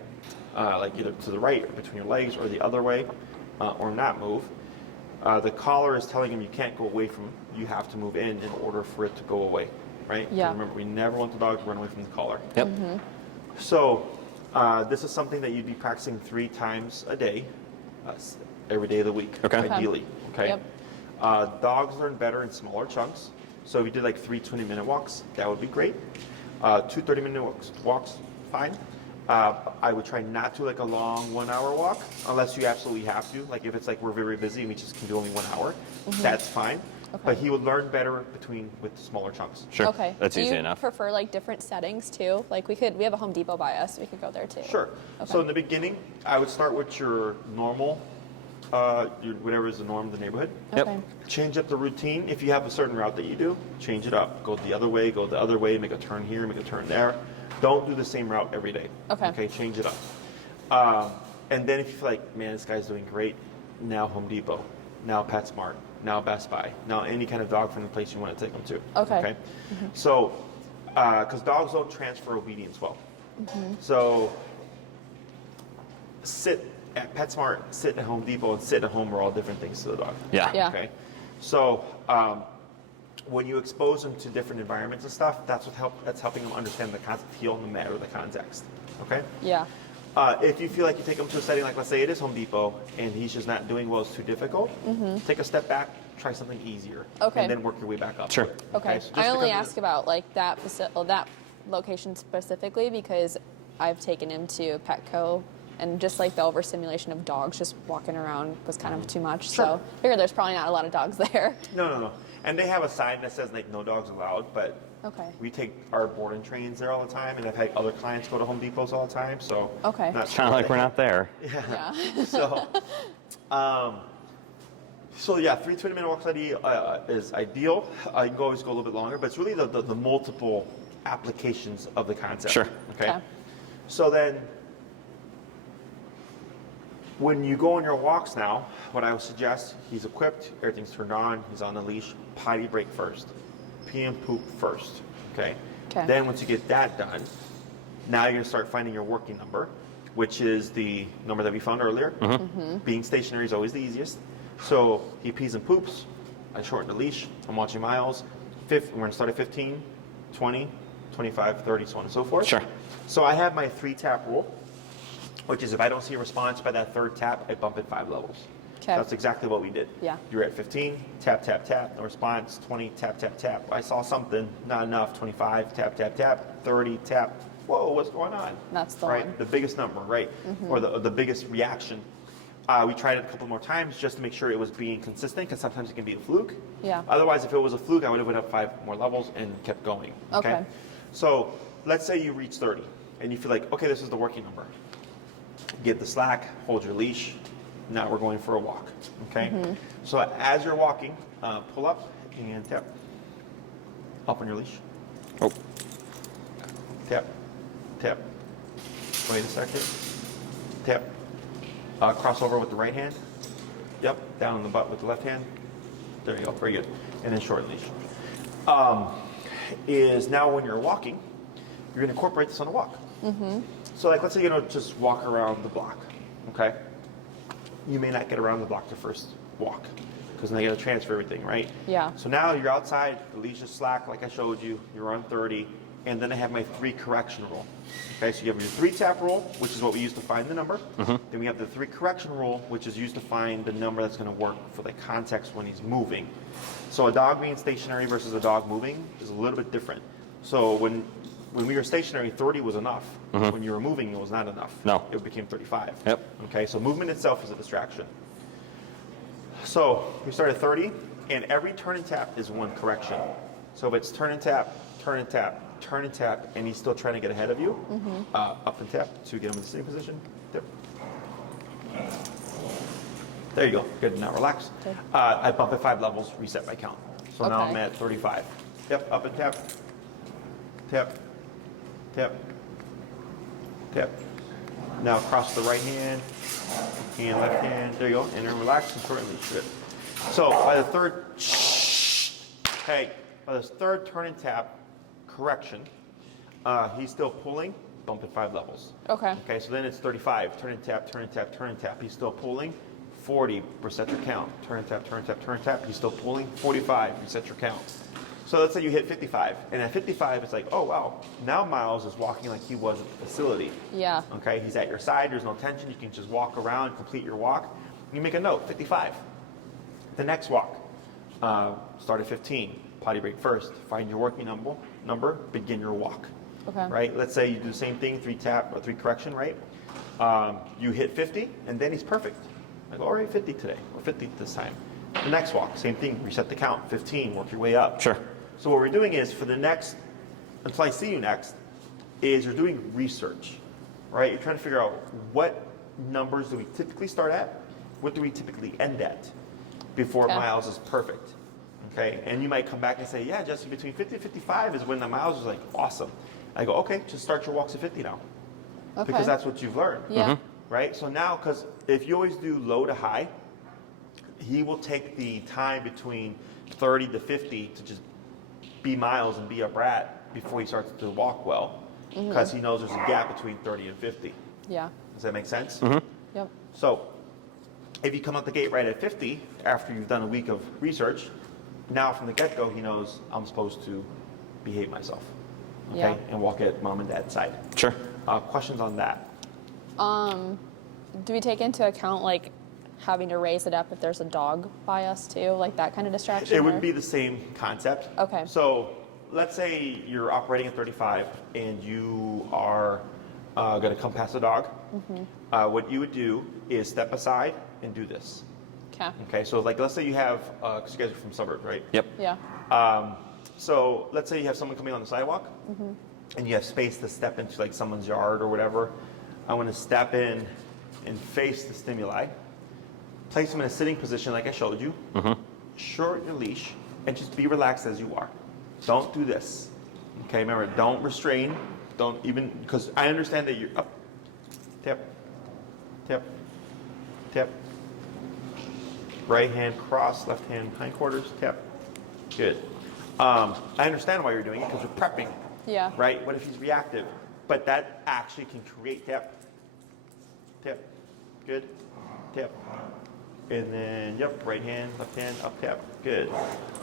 Like either to the right or between your legs or the other way, or not move. The collar is telling him you can't go away from him. You have to move in order for it to go away, right? Yeah. Remember, we never want the dog to run away from the collar. Yep. So this is something that you'd be practicing 3 times a day, every day of the week, Okay. ideally. Okay. Yep. Dogs learn better in smaller chunks. So if you did like 3 20-minute walks, that would be great. 2 30-minute walks, fine. I would try not to like a long 1 hour walk unless you absolutely have to. Like if it's like we're very busy and we just can do only 1 hour, that's fine. Okay. But he would learn better with smaller chunks. Sure. Okay. That's Do easy you enough. prefer like different settings too? Like we have a Home Depot by us. We could go there too. Sure. Okay. So in the beginning, I would start with your normal, whatever is the norm of the neighborhood. Yep. Okay. Change up the routine. If you have a certain route that you do, change it up. Go the other way, make a turn here, make a turn there. Don't do the same route every day. Okay. Okay, change it up. And then if you feel like, man, this guy's doing great, now Home Depot, now PetSmart, now Best Buy, now any kind of dog-friendly place you want to take them to. Okay. So, because dogs don't transfer obedience well. So, sit at PetSmart, sit at Home Depot, and sit at home are all different things to the dog. Yeah. Yeah. Okay. So, when you expose them to different environments and stuff, that's helping them understand the concept, feel no matter the context. Okay. Yeah. If you feel like you take him to a setting, like let's say it is Home Depot, and he's just not doing well, it's too difficult, take a step back, try something easier, Okay. and then work your way back up. Sure. Okay. So just I only because ask about like that that location specifically because I've taken him to Petco, and just like the overstimulation of dogs just walking around was kind of too much. Sure. So I figure there's probably not a lot of dogs there. No. And they have a sign that says like no dogs allowed, but Okay. we take our board and trains there all the time, and I've had other clients go to Home Depots all the time, so Okay. not It's kind of like we're not there. Yeah. So yeah, 3 20-minute walks is ideal. You can always go a little bit longer, but it's really the multiple applications of the concept. Sure. Okay. Okay. So then, when you go on your walks now, what I would suggest, he's equipped, everything's turned on, he's on the leash, potty break first, pee and poop first. Okay. Okay. Then once you get that done, now you're gonna start finding your working number, which is the number that we found earlier. Being stationary is always the easiest. So he pees and poops. I shorten the leash. I'm watching miles. We're going to start at 15, 20, 25, 30, so on and so forth. Sure. So I have my 3-tap rule, which is if I don't see a response by that 3rd tap, I bump it 5 levels. Okay. That's exactly what we did. Yeah. You're at 15, tap, tap, tap, no response. 20, tap, tap, tap. I saw something, not enough. 25, tap, tap, tap. 30, tap. Whoa, what's going on? That's the right? one. The biggest number, right? Or the biggest reaction. We tried it a couple more times just to make sure it was being consistent, because sometimes it can be a fluke. Yeah. Otherwise, if it was a fluke, I would have went up 5 more levels and kept going. Okay. So let's say you reach 30, and you feel like, okay, this is the working number. Get the slack, hold your leash. Now we're going for a walk. Okay. So as you're walking, pull up and tap. Up on your leash. Oh. Tap. Tap. Wait a second. Tap. Cross over with the right hand. Yep. Down on the butt with the left hand. There you go. Very good. And then short leash. Is now when you're walking, you're going to incorporate this on a walk. So like let's say you don't just walk around the block. Okay. You may not get around the block the first walk because then you got to transfer everything, right? Yeah. So now you're outside, the leash is slack like I showed you, you're on 30, and then I have my 3 correction rule. Okay, so you have your 3-tap rule, which is what we use to find the number. Then we have the 3 correction rule, which is used to find the number that's going to work for the context when he's moving. So a dog being stationary versus a dog moving is a little bit different. So when we were stationary, 30 was enough. When you were moving, it was not enough. No. It became 35. Yep. Okay, so movement itself is a distraction. So we start at 30, and every turn and tap is 1 correction. So if it's turn and tap, turn and tap, turn and tap, and he's still trying to get ahead of you, up and tap to get him in the same position. There. There you go. Good. Now relax. Okay. I bump it 5 levels, reset my count. So now Okay. I'm at 35. Yep. Up and tap. Tap. Tap. Tap. Now cross the right hand and left hand. There you go. And then relax and shorten leash. Good. So by the 3rd, hey, by the 3rd turn and tap correction, he's still pulling. Bump it 5 levels. Okay. Okay. So then it's 35. Turn and tap. Turn and tap. Turn and tap. He's still pulling. 40. Reset your count. Turn and tap. Turn and tap. Turn and tap. He's still pulling. 45. Reset your count. So let's say you hit 55, and at 55, it's like, oh wow, now Miles is walking like he was at the facility. Yeah. Okay, he's at your side, there's no tension, you can just walk around, complete your walk. You make a note, 55. The next walk, start at 15, potty break first, find your working number, begin your walk. Okay. Right, let's say you do the same thing, 3-tap or 3 correction, right? You hit 50, and then he's perfect. Like, all right, 50 today, or 50 this time. The next walk, same thing, reset the count, 15, work your way up. Sure. So what we're doing is for the next, until I see you next, is you're doing research, right? You're trying to figure out what numbers do we typically start at, what do we typically end at before Okay. Miles is perfect, okay? And you might come back and say, yeah, Jesse, between 50 and 55 is when the Miles is like awesome. I go, okay, just start your walks at 50 now. Okay. Because that's what you've learned. Yeah. Right? So now, because if you always do low to high, he will take the time between 30 to 50 to just be miles and be a brat before he starts to walk well. Because he knows there's a gap between 30 and 50. Yeah. Does that make sense? Yep. So if you come out the gate right at 50, after you've done a week of research, now from the get-go, he knows I'm supposed to behave myself. Okay? Yeah. And walk at mom and dad's side. Sure. Questions on that? Do we take into account like having to raise it up if there's a dog by us too, like that kind of distraction? It or- would be the same concept. Okay. So let's say you're operating at 35 and you are going to come past a dog. What you would do is step aside and do this. Okay. Okay, so like let's say you have, because you guys are from suburbs, right? Yep. Yeah. So let's say you have someone coming on the sidewalk and you have space to step into like someone's yard or whatever. I want to step in and face the stimuli. Place them in a sitting position like I showed you. Shorten your leash and just be relaxed as you are. Don't do this. Okay, remember, don't restrain. Don't even, because I understand that you're up, tip, tip, tip. Right hand cross, left hand hindquarters, tip. Good. I understand why you're doing it because you're prepping, Yeah. right? What if he's reactive? But that actually can create tip, tip, good, tip. And then, yep, right hand, left hand, up, tap, good.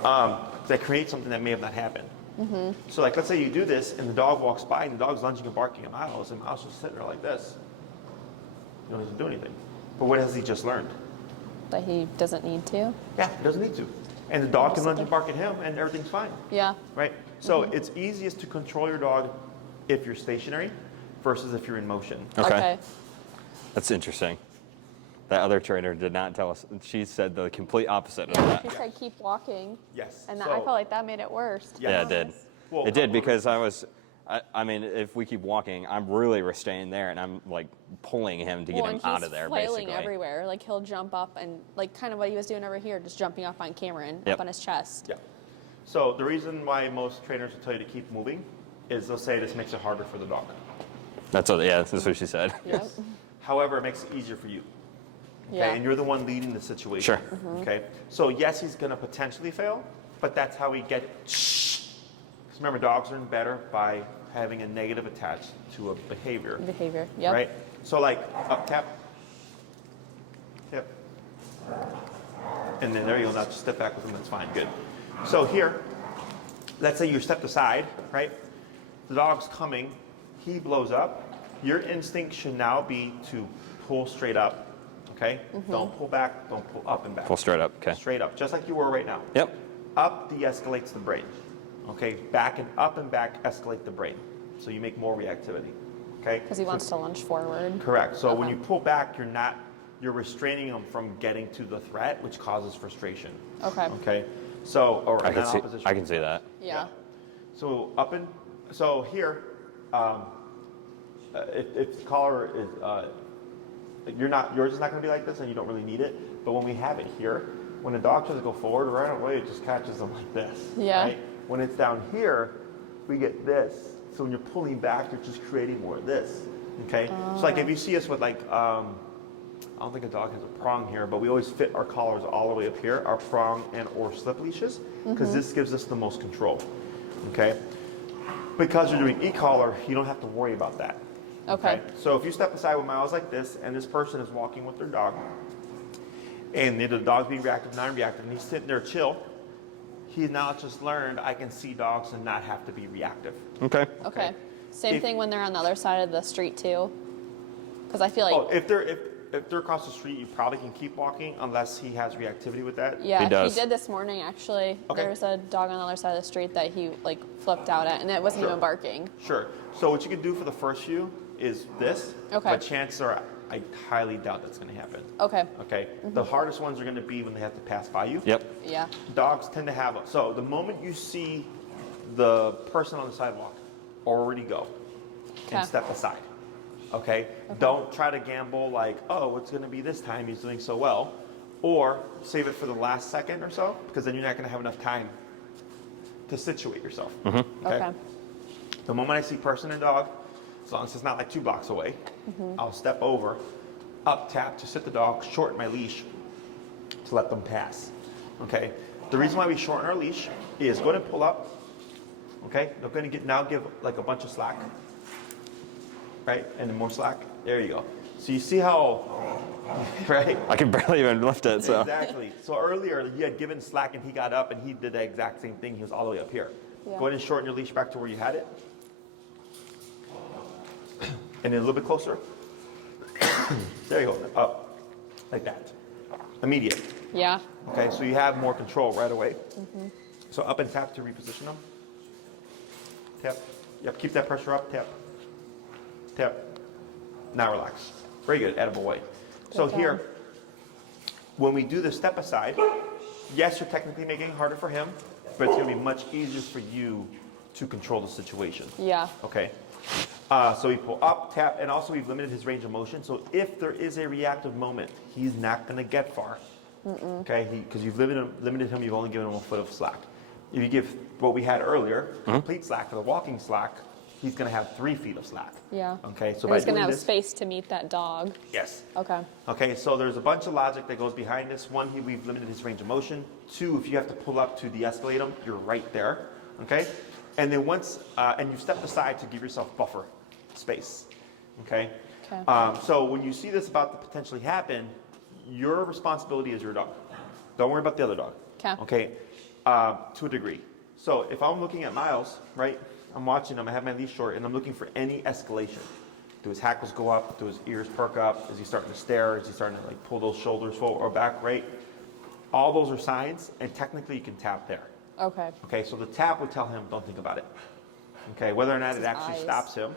That creates something that may have not happened. So like, let's say you do this and the dog walks by and the dog's lunging and barking at Miles and Miles just sitting there like this. You know, he doesn't do anything. But what has he just learned? That he doesn't need to. Yeah, he doesn't need to. And the dog can lunge and bark at him and everything's fine, Yeah. right? So it's easiest to control your dog if you're stationary versus if you're in motion. Okay. That's interesting. That other trainer did not tell us. She said the complete opposite of Yeah. that. He said keep walking. Yes. And so, I felt like that made it worse. to be Yeah, it did. honest. Well, It did because I mean, if we keep walking, I'm really restraining there, and I'm like pulling him to get Well, him and out he's of there, flailing basically. everywhere. Like he'll jump up and like kind of what he was doing over here, just jumping up on Cameron, Yep. up on his chest. Yeah. So the reason why most trainers will tell you to keep moving is they'll say this makes it harder for the dog. That's what she said. Yep. However, it makes it easier for you. Okay? Yeah. And you're the one leading the situation. Sure. Okay. So yes, he's going to potentially fail, but that's how we get. Because remember, dogs learn better by having a negative attached to a behavior. Behavior. Yep. Right. So like up tap, tip, and then there you go. Now just step back with him. That's fine. Good. So here, let's say you stepped aside. Right. The dog's coming. He blows up. Your instinct should now be to pull straight up. Okay? Don't pull back, don't pull up and back. Pull straight up. Okay. Straight up, just like you were right now. Yep. Up de-escalates the brain. Okay? Back and up and back escalate the brain. So you make more reactivity. Okay? Because he wants to lunge forward. Correct. So when Okay. you pull back, you're restraining him from getting to the threat, which causes frustration. Okay. Okay? So, or I can see. opposition. I can see that. Yeah. So so here, if the collar is, yours is not going to be like this, and you don't really need it. But when we have it here, when the dog tries to go forward, right away it just catches them like this. Yeah. Right? When it's down here, we get this. So when you're pulling back, you're just creating more of this. Okay. So like if you see us with like, I don't think a dog has a prong here, but we always fit our collars all the way up here, our prong and or slip leashes, because this gives us the most control. Okay. Because you're doing e-collar, you don't have to worry about that. Okay. So if you step aside with Miles like this, and this person is walking with their dog, and the dog's being reactive, non-reactive, and he's sitting there chill, he's now just learned I can see dogs and not have to be reactive. Okay. Okay. Same If- thing when they're on the other side of the street too. Because I feel like Oh, if they're across the street, you probably can keep walking unless he has reactivity with that. yeah, He does. did this morning actually. Okay. There was a dog on the other side of the street that he like flipped out at, and it wasn't Sure. even barking. Sure. So what you can do for the first few is this. Okay. But chances are, I highly doubt that's going to happen. Okay. Okay. The hardest ones are going to be when they have to pass by you. Yep. Yeah. Dogs tend to have, so the moment you see the person on the sidewalk, already go Okay. and step aside. Okay? Don't try to gamble like, oh, what's going to be this time? He's doing so well. Or save it for the last second or so, because then you're not going to have enough time to situate yourself. Okay. The moment I see person and dog, as long as it's not like 2 blocks away, I'll step over, up, tap to sit the dog, shorten my leash to let them pass. Okay? The reason why we shorten our leash is go ahead and pull up. Okay? They're going to now give like a bunch of slack. Right? And then more slack. There you go. So you see how, right? I can barely even lift it, so. Exactly. So earlier you had given slack and he got up and he did the exact same thing. He was all the way up here. Yeah. Go ahead and shorten your leash back to where you had it. And then a little bit closer. There you go. Up. Like that. Immediate. Yeah. Okay, so you have more control right away. So up and tap to reposition them. Tap. Yep, keep that pressure up. Tap. Tap. Now relax. Very good. Attaboy. So Good here, job. when we do the step aside, yes, you're technically making it harder for him, but it's going to be much easier for you to control the situation. Yeah. Okay. So we pull up, tap, and also we've limited his range of motion. So if there is a reactive moment, he's not going to get far. Okay, because you've limited him, you've only given him a foot of slack. If you give what we had earlier, complete slack for the walking slack, he's going to have 3 feet of slack. Yeah. Okay, so And by he's going to doing have this, space to meet that dog. yes. Okay. Okay, so there's a bunch of logic that goes behind this. 1, we've limited his range of motion. 2, if you have to pull up to de-escalate him, you're right there. Okay, and then once, and you step aside to give yourself buffer space. Okay. Okay. So when you see this about to potentially happen, your responsibility is your dog. Don't worry about the other dog. Okay. Okay. To a degree. So if I'm looking at Miles, right, I'm watching him, I have my leash short, and I'm looking for any escalation. Do his hackles go up? Do his ears perk up? Is he starting to stare? Is he starting to like pull those shoulders forward or back, right? All those are signs, and technically you can tap there. Okay. Okay, so the tap would tell him, don't think about it. Okay, whether or not It's it his actually eyes. stops him.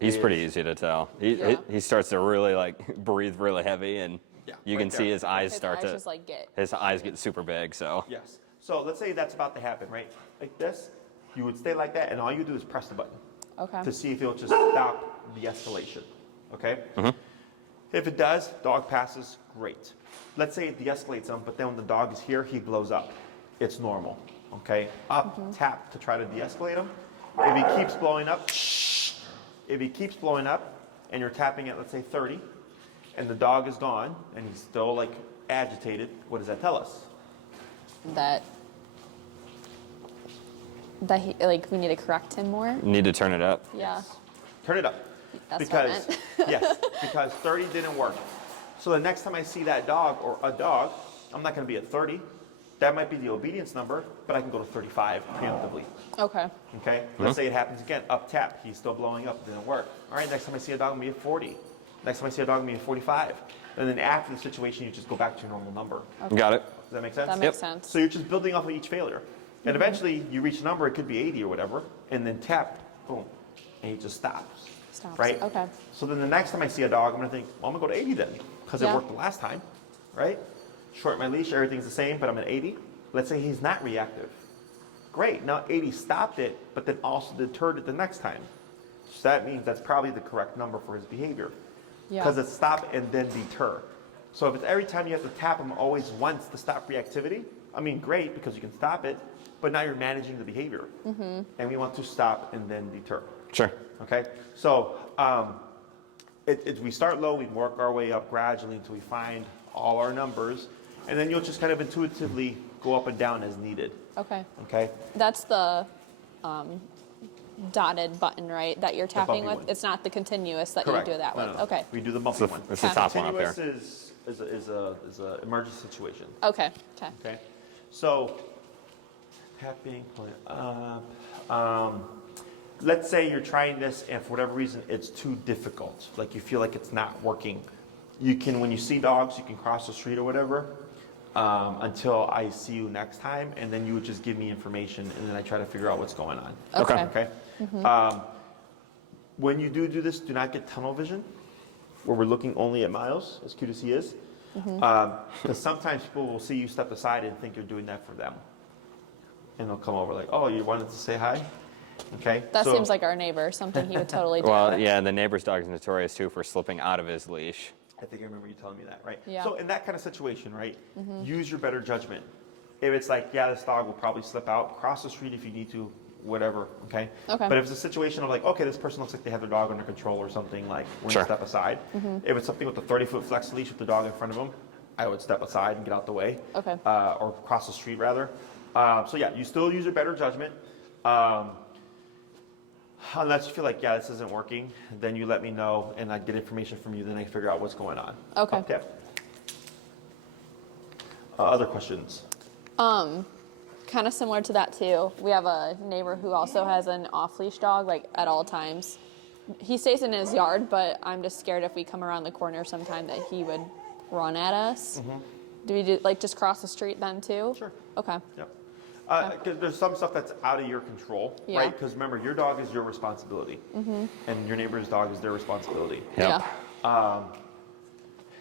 He's is- pretty easy to tell. Yeah. He starts to really like breathe really heavy, and Yeah, you right can see there. his eyes His start eyes to. just like get. His eyes get super big, so. Yes. So let's say that's about to happen, right? Like this, you would stay like that, and all you do is press the button Okay. to see if it'll just stop the escalation. Okay? If it does, dog passes, great. Let's say it de-escalates him, but then when the dog is here, he blows up. It's normal. Okay? Up, tap to try to de-escalate him. If he keeps blowing up, and you're tapping at, let's say, 30, and the dog is gone, and he's still like agitated, what does that tell us? That he, like, we need to correct him more. Need to turn it up. Yeah. Turn it up. That's what I Because, meant. yes, because 30 didn't work. So the next time I see that dog or a dog, I'm not going to be at 30. That might be the obedience number, but I can go to 35 preemptively. Okay. Okay? Let's say it happens again. Up tap. He's still blowing up. It didn't work. All right, next time I see a dog, I'm going to be at 40. Next time I see a dog, I'm going to be at 45. And then after the situation, you just go back to your normal number. Got it. Does that make sense? That makes sense. So you're just building off of each failure. And eventually you reach a number, it could be 80 or whatever, and then tap, boom, and he just stops. Stops. Right? Okay. So then the next time I see a dog, I'm gonna think, well, I'm gonna go to 80 then, because Yeah. it worked the last time, right? Short my leash, everything's the same, but I'm at 80. Let's say he's not reactive. Great, now 80 stopped it, but then also deterred it the next time. So that means that's probably the correct number for his behavior. Yeah. Because it's stop and then deter. So if it's every time you have to tap him always once to stop reactivity, I mean, great, because you can stop it, but now you're managing the behavior. And we want to stop and then deter. Sure. Okay? So we start low, we work our way up gradually until we find all our numbers, and then you'll just kind of intuitively go up and down as needed. Okay. Okay? That's the dotted button, right? That you're tapping bumpy with. one. It's not the continuous that Correct. you do that No, with. no, no. Okay. We do the bumpy So one. it's the top one up there. Continuous is a emergency situation. Okay. Okay. Okay, so tapping, pulling up. Let's say you're trying this and for whatever reason it's too difficult, like you feel like it's not working. You can, when you see dogs, you can cross the street or whatever until I see you next time, and then you would just give me information, and then I try to figure out what's going on. Okay. Okay. When you do this, do not get tunnel vision, where we're looking only at Miles, as cute as he is. Because sometimes people will see you step aside and think you're doing that for them. And they'll come over like, oh, you wanted to say hi? Okay. That so- seems like our neighbor, something he would totally do. Well, yeah, and the neighbor's dog is notorious too for slipping out of his leash. I think I remember you telling me that, right? Yeah. So in that kind of situation, right, use your better judgment. If it's like, yeah, this dog will probably slip out, cross the street if you need to, whatever, okay? Okay. But if it's a situation of like, okay, this person looks like they have their dog under control or something, like we're Sure. gonna step aside. If it's something with a 30-foot flex leash with the dog in front of them, I would step aside and get out the way. Okay. Or cross the street rather. So yeah, you still use your better judgment. Unless you feel like, yeah, this isn't working, then you let me know and I get information from you, then I figure out what's going on. Okay. Okay. Other questions? Kind of similar to that too. We have a neighbor who also has an off-leash dog, like at all times. He stays in his yard, but I'm just scared if we come around the corner sometime that he would run at us. Do we do like just cross the street then too? Sure. Okay. Yep. 'Cause there's some stuff that's out of your control, Yeah. right? Because remember, your dog is your responsibility, and your neighbor's dog is their responsibility. Yep. Yeah.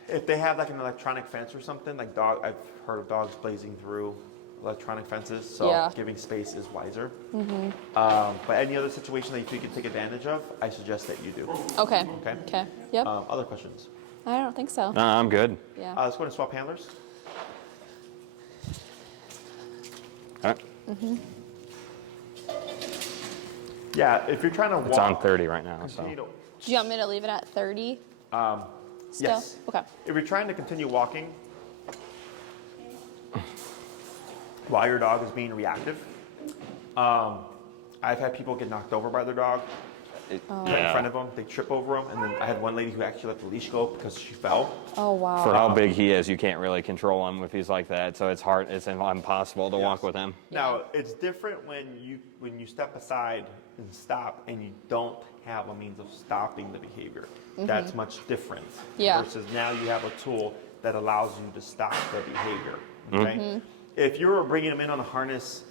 If they have like an electronic fence or something, like I've heard of dogs blazing through electronic fences, so Yeah. giving space is wiser. But any other situation that you think you can take advantage of, I suggest that you do. Okay. Okay. Okay. Yep. Other questions? I don't think so. No, I'm good. Yeah. Let's go ahead and swap handlers. All right. Yeah, if you're trying to walk, It's on 30 right now. So. continue to Do you want me to leave it at 30? Still? yes. Okay. If you're trying to continue walking while your dog is being reactive, I've had people get knocked over by their dog right in front of them. They trip over them, and then I had one lady who actually let the leash go because she fell. Oh wow. For how big he is, you can't really control him if he's like that. So it's hard. It's impossible to walk with him. Now it's different when you step aside and stop, and you don't have a means of stopping the behavior. That's much different. Yeah. Versus now you have a tool that allows you to stop the behavior. Okay. If you were bringing them in on a harness,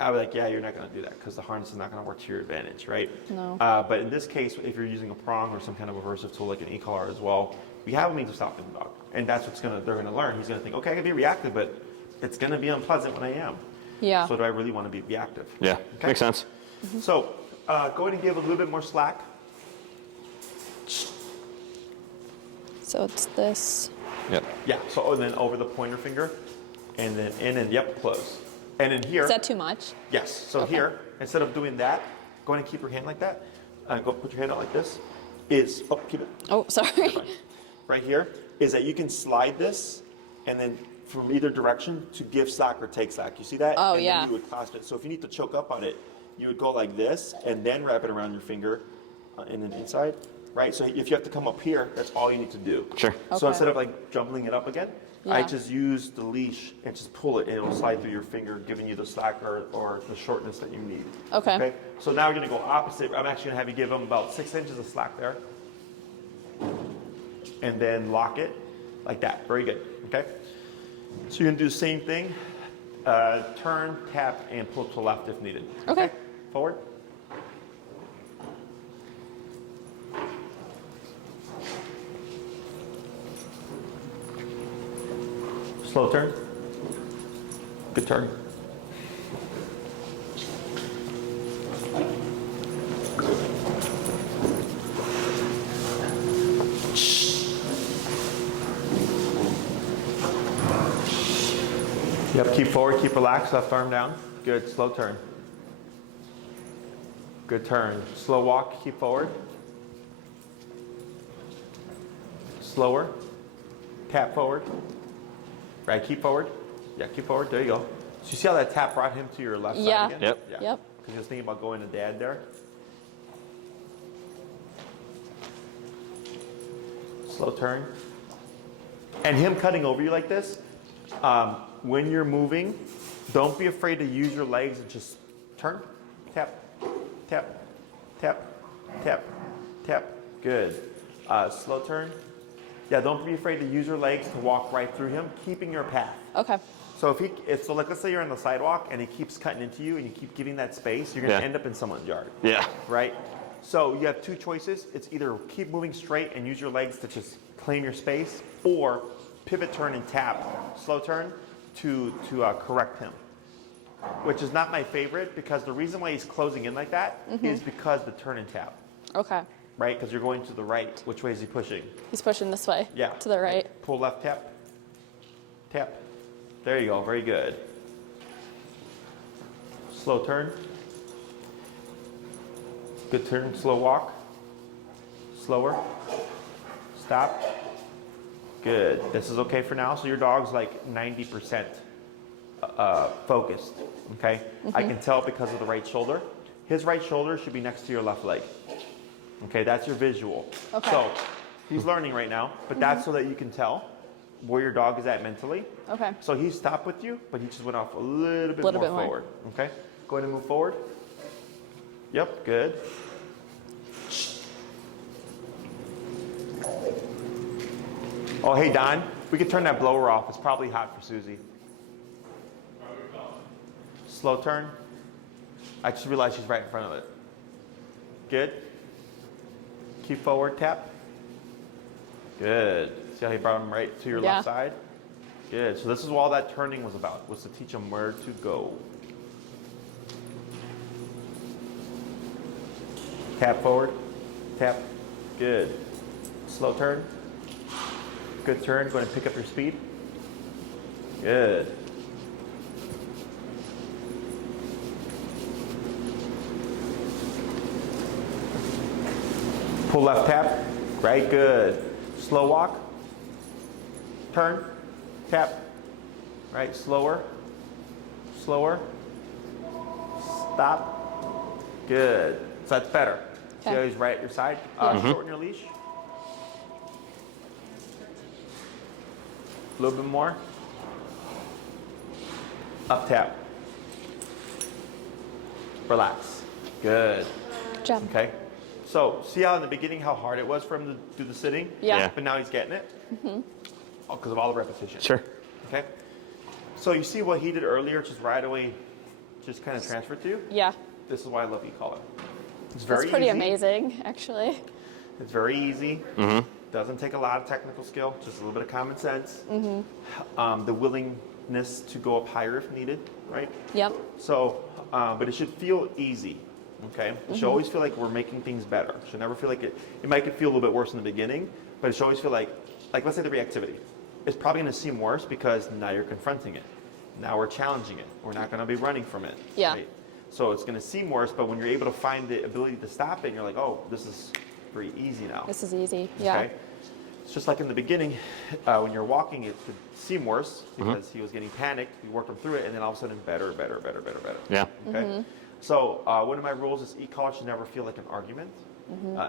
I would be like, yeah, you're not going to do that because the harness is not going to work to your advantage, right? No. But in this case, if you're using a prong or some kind of aversive tool like an e-collar as well, we have a means of stopping the dog, and that's what's they're going to learn. He's going to think, okay, I can be reactive, but it's going to be unpleasant when I am. Yeah. So do I really want to be reactive? Yeah, Okay. makes sense. So go ahead and give a little bit more slack. So it's this. Yep. Yeah. So then over the pointer finger, and then in and yep, close. And then here. Is that too much? Yes. So Okay. here, instead of doing that, go ahead and keep your hand like that. Go put your hand out like this. Keep it Oh, sorry. right here. Is that you can slide this, and then from either direction to give slack or take slack. You see that? Oh, and yeah. Then you would clasp it. So if you need to choke up on it, you would go like this, and then wrap it around your finger, and then inside. Right. So if you have to come up here, that's all you need to do. Sure. So Okay. instead of like jumbling it up again, I Yeah. just use the leash and just pull it, and it will slide through your finger, giving you the slack or the shortness that you need. Okay. So now we're going to go opposite. I'm actually going to have you give them about 6 inches of slack there, and then lock it like that. Very good. Okay. So you're going to do the same thing. Turn, tap, and pull to the left if needed. Okay. Forward. Slow turn. Good turn. Yep, keep forward, keep relaxed, left arm down. Good, slow turn. Good turn. Slow walk, keep forward. Slower. Tap forward. Right, keep forward. Yeah, keep forward. There you go. So you see how that tap brought him to your left Yeah. side again? Yep. Yeah. Yep. Because he was thinking about going to dad there. Slow turn. And him cutting over you like this, when you're moving, don't be afraid to use your legs and just turn, tap, tap, tap, tap, tap. Good. Slow turn. Yeah, don't be afraid to use your legs to walk right through him, keeping your path. Okay. So like let's say you're on the sidewalk and he keeps cutting into you and you keep giving that space, you're gonna Yeah. end up in someone's yard. Yeah. Right? So you have two choices. It's either keep moving straight and use your legs to just claim your space, or pivot turn and tap, slow turn to correct him. Which is not my favorite, because the reason why he's closing in like that is because the turn and tap. Okay. Right? Because you're going to the right. Which way is he pushing? He's pushing this way. Yeah. To the right. Pull left, tap. Tap. There you go. Very good. Slow turn. Good turn, slow walk. Slower. Stop. Good. This is okay for now. So your dog's like 90% focused, okay? I can tell because of the right shoulder. His right shoulder should be next to your left leg. Okay, that's your visual. Okay. So he's learning right now, but that's so that you can tell where your dog is at mentally. Okay. So he stopped with you, but he just went off a little bit more forward. Okay, go ahead and move forward. Yep, good. Oh, hey, Don, we could turn that blower off. It's probably hot for Susie. Slow turn. I just realized she's right in front of it. Good. Keep forward, tap. Good. See how he brought him right to your left side? Good. So this is what all that turning was about, was to teach him where to go. Tap forward. Tap. Good. Slow turn. Good turn. Go ahead and pick up your speed. Good. Pull left tap. Right, good. Slow walk. Turn. Tap. Right, slower. Slower. Stop. Good. So that's better. See how he's right at your side? Shorten your leash. A little bit more. Up tap. Relax. Good. Good job. Okay. So see how in the beginning how hard it was for him to do the sitting? Yeah. But now he's getting it? Because of all the repetition. Sure. Okay. So you see what he did earlier, just right away, just kind of transferred to you? Yeah. This is why I love e-collar. It's very That's pretty easy. amazing, actually. It's very easy. Doesn't take a lot of technical skill, just a little bit of common sense. The willingness to go up higher if needed, right? Yep. So, but it should feel easy, okay? It should always feel like we're making things better. It should never feel like it might feel a little bit worse in the beginning, but it should always feel like let's say the reactivity. It's probably gonna seem worse because now you're confronting it. Now we're challenging it. We're not gonna be running from it. Yeah. Right? So it's gonna seem worse, but when you're able to find the ability to stop it, you're like, oh, this is very easy now. This is easy. Yeah. Okay? It's just like in the beginning, when you're walking, it could seem worse because he was getting panicked. We worked him through it, and then all of a sudden, better. Yeah. Okay. So one of my rules is e-collar should never feel like an argument.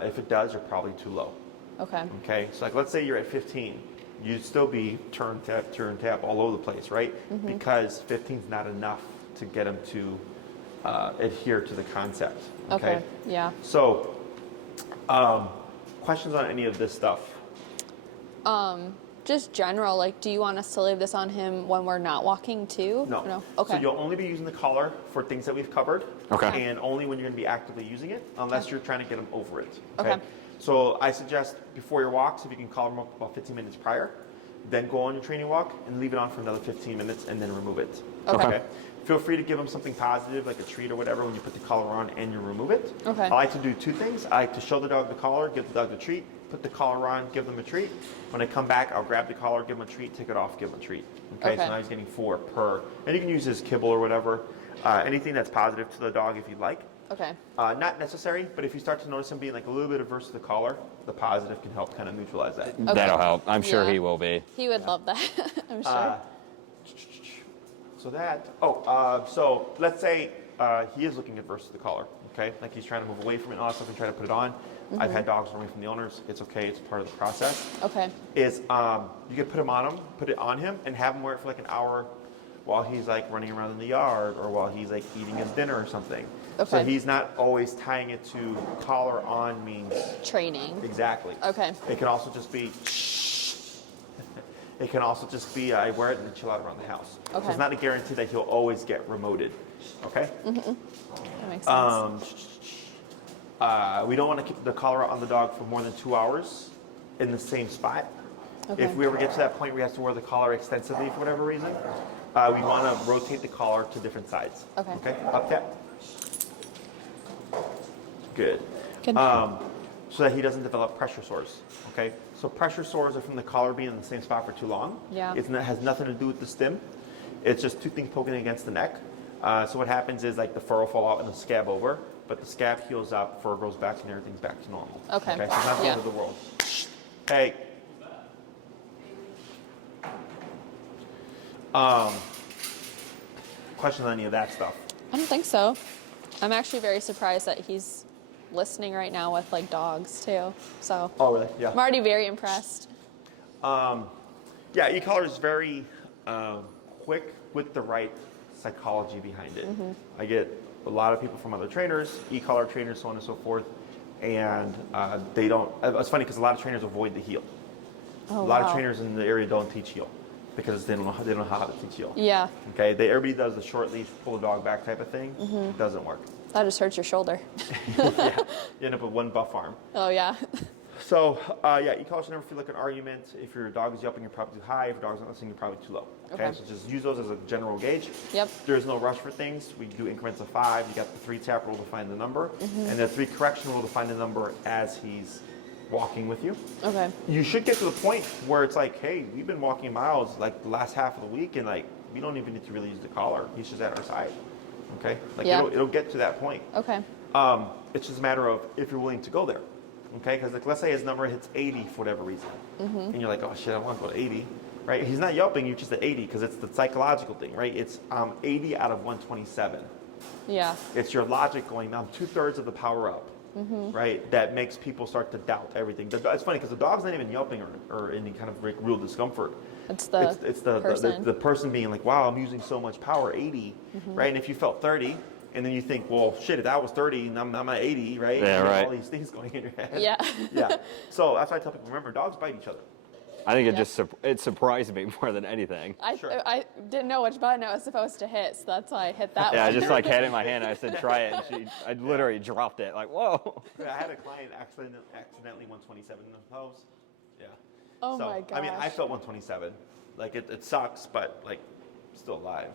If it does, you're probably too low. Okay. Okay. So like, let's say you're at 15, you'd still be turn tap all over the place, right? Because 15 is not enough to get him to adhere to the concept. Okay. Yeah. So, questions on any of this stuff? Just general, like, do you want us to leave this on him when we're not walking too? No. No. Okay. So you'll only be using the collar for things that we've covered. Okay. And only when you're going to be actively using it, unless you're trying to get them over it. Okay. So I suggest before your walks, if you can collar them up about 15 minutes prior, then go on your training walk and leave it on for another 15 minutes and then remove it. Okay. Feel free to give them something positive, like a treat or whatever, when you put the collar on and you remove it. Okay. I like to do two things. I like to show the dog the collar, give the dog the treat, put the collar on, give them a treat. When I come back, I'll grab the collar, give them a treat, take it off, give them a treat. Okay. So now he's getting 4 per. And you can use his kibble or whatever. Anything that's positive to the dog if you'd like. Okay. Not necessary, but if you start to notice him being like a little bit averse to the collar, the positive can help kind of neutralize that. Okay. That'll help. I'm sure Yeah. he will be. He would love that. I'm sure. So let's say he is looking adverse to the collar, okay? Like he's trying to move away from it and all that stuff and try to put it on. I've had dogs run away from the owners. It's okay. It's part of the process. Okay. Is you can put it on him and have him wear it for like an hour while he's like running around in the yard or while he's like eating his dinner or something. Okay. So he's not always tying it to collar on means Training. exactly. Okay. It can also just be it can also just be I wear it and then chill out around the house. So Okay. it's not a guarantee that he'll always get remoted. Okay? That makes sense. We don't want to keep the collar on the dog for more than 2 hours in the same spot. Okay. If we ever get to that point where we have to wear the collar extensively for whatever reason, we want to rotate the collar to different sides. Okay. Okay? Up tap. Good. Good. So that he doesn't develop pressure sores. Okay? So pressure sores are from the collar being in the same spot for too long. Yeah. It has nothing to do with the stim. It's just two things poking against the neck. So what happens is like the fur will fall out and it'll scab over, but but the scab heals up, fur grows back, and everything's back to normal. Okay. So it's not the Yeah. end of the world. Hey. Questions on any of that stuff? I don't think so. I'm actually very surprised that he's listening right now with like dogs too. So Oh, really? Yeah. I'm already very impressed. Yeah, e-collar is very quick with the right psychology behind it. I get a lot of people from other trainers, e-collar trainers, so on and so forth, and they don't. It's funny because a lot of trainers avoid the heel. Oh, A lot of wow. trainers in the area don't teach heel because they don't know how to teach heel. Yeah, Okay, everybody does the short leash, pull the dog back type of thing. It doesn't work. that just hurts your shoulder. Yeah, you end up with one buff arm. Oh yeah. So, yeah, e-collar should never feel like an argument. If your dog is yelping, you're probably too high. If your dog's not listening, you're probably too low. Okay, Okay. so just use those as a general gauge. Yep. There's no rush for things. We do increments of 5. You got the 3 tap rule to find the number, and the 3 correction rule to find the number as he's walking with you. Okay. You should get to the point where it's like, hey, we've been walking miles like the last half of the week, and like we don't even need to really use the collar. He's just at our side. Okay, like Yeah. it'll get to that point. Okay. It's just a matter of if you're willing to go there. Okay, because like let's say his number hits 80 for whatever reason, and you're like, oh shit, I want to go to 80, right? He's not yelping, you're just at 80 because it's the psychological thing, right? It's 80 out of 127. Yeah. It's your logic going down 2/3 of the power up, right? That makes people start to doubt everything. It's funny because the dog's not even yelping or any kind of like real discomfort. It's the It's person. the person being like, wow, I'm using so much power, 80, right? And if you felt 30, and then you think, well, shit, if that was 30 and I'm at 80, right? Yeah, You have right. all these things going in your head. Yeah. Yeah. So that's why I tell people, remember, dogs bite each other. I think it Yeah. just it surprised me more than anything. Sure. I didn't know which button I was supposed to hit, so that's why I hit that Yeah, I one. just like had it in my hand. I said, try it. And I literally dropped it. Like, whoa. I had a client accidentally 127 themselves. Yeah. Oh So, my I mean, I gosh. felt 127. Like, it sucks, but, like, still alive.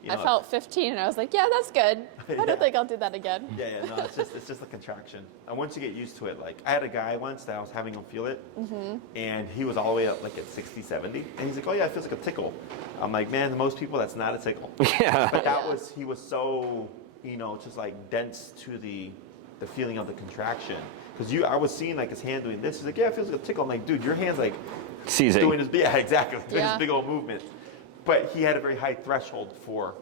You I know? felt 15 and I was like, yeah, that's good. I Yeah. don't think I'll do that again. Yeah, no, it's just a contraction. And once you get used to it, like I had a guy once that I was having him feel it, and he was all the way up like at 60, 70, and he's like, oh yeah, it feels like a tickle. I'm like, man, to most people that's not a tickle. Yeah. But he was so, just like dense to the feeling of the contraction. Because I was seeing like his hand doing this. He's like, yeah, it feels like a tickle. I'm like, dude, your hand's like Seizing. doing this, yeah, exactly, doing Yeah. this big old movement. But he had a very high threshold for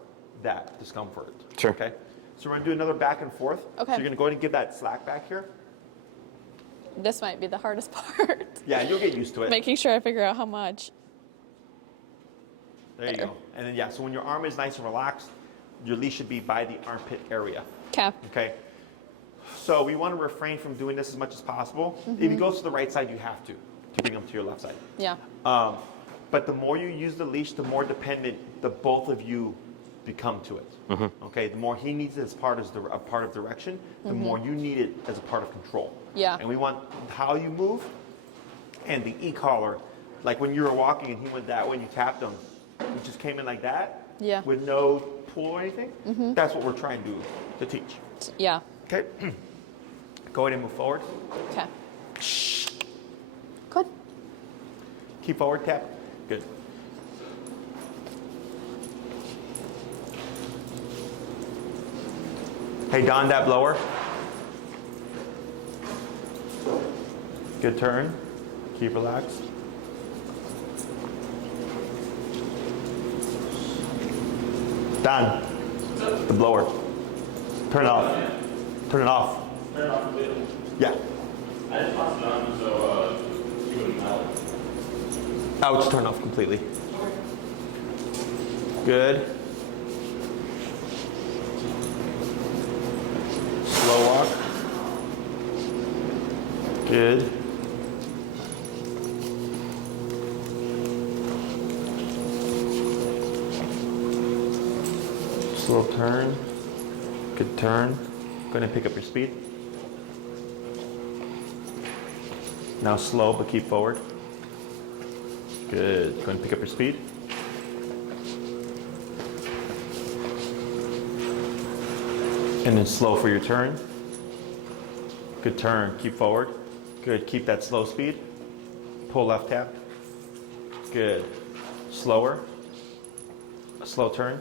that discomfort. Sure. Okay. So we're gonna do another back and forth. Okay. So you're gonna go ahead and give that slack back here. This might be the hardest part. Yeah, you'll get used to it. Making sure I figure out how much. There you there. go. And then yeah, so when your arm is nice and relaxed, your leash should be by the armpit area. Okay. Okay. So we want to refrain from doing this as much as possible. If he goes to the right side, you have to bring him to your left side. Yeah. But the more you use the leash, the more dependent the both of you become to it. Okay, the more he needs it as part of direction, the more you need it as a part of control. Yeah. And we want how you move, and the e-collar, like when you were walking and he went that way and you tapped him, he just came in like that, Yeah. with no pull or anything. That's what we're trying to teach. Yeah. Okay, go ahead and move forward. Okay. Good. Keep forward, tap. Good. Hey, Don, that blower. Good turn. Keep relaxed. Don, the blower. Turn it off. Turn it off. Turn it off completely. Yeah. I just tossed it on so you wouldn't melt. Ouch, turn off completely. Good. Slow walk. Good. Slow turn. Good turn. Go ahead and pick up your speed. Now slow, but keep forward. Good. Go ahead and pick up your speed. And then slow for your turn. Good turn. Keep forward. Good. Keep that slow speed. Pull left tap. Good. Slower. A slow turn.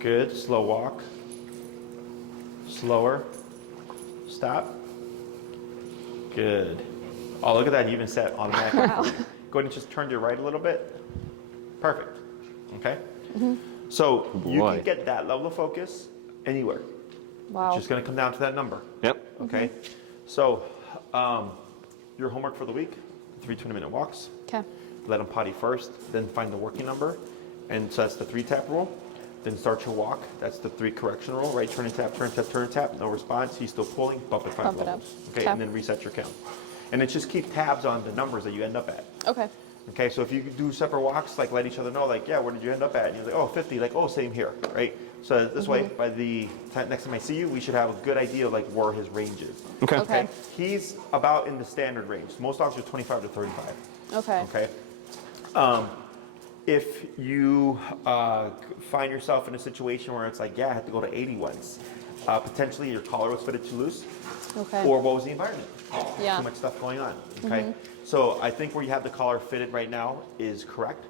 Good. Slow walk. Slower. Stop. Good. Oh, look at that. You even set automatically. Wow. Go ahead and just turn to your right a little bit. Perfect. Okay? So you Boy. can get that level of focus anywhere. Wow. Just going to come down to that number. Yep. Okay? So your homework for the week, 3 20-minute walks. Okay. Let them potty first, then find the working number. And so that's the 3-tap rule. Then start your walk. That's the 3 correction rule, right? Turn and tap, turn and tap, turn and tap. No response. He's still pulling. Bump it 5 Bump it levels. up. Okay? Okay. And then reset your count. And then just keep tabs on the numbers that you end up at. Okay. Okay, so if you do separate walks, like let each other know, like, yeah, where did you end up at? And you're like, oh, 50, like, oh, same here, right? So this way, by the time, next time I see you, we should have a good idea of like where his range is. Okay. Okay. He's about in the standard range. Most dogs are 25 to 35. Okay. Okay. If you find yourself in a situation where it's like, yeah, I had to go to 80 once, potentially your collar was fitted too loose, Okay. or what was the environment? Yeah. Too much stuff going on. Okay. So I think where you have the collar fitted right now is correct.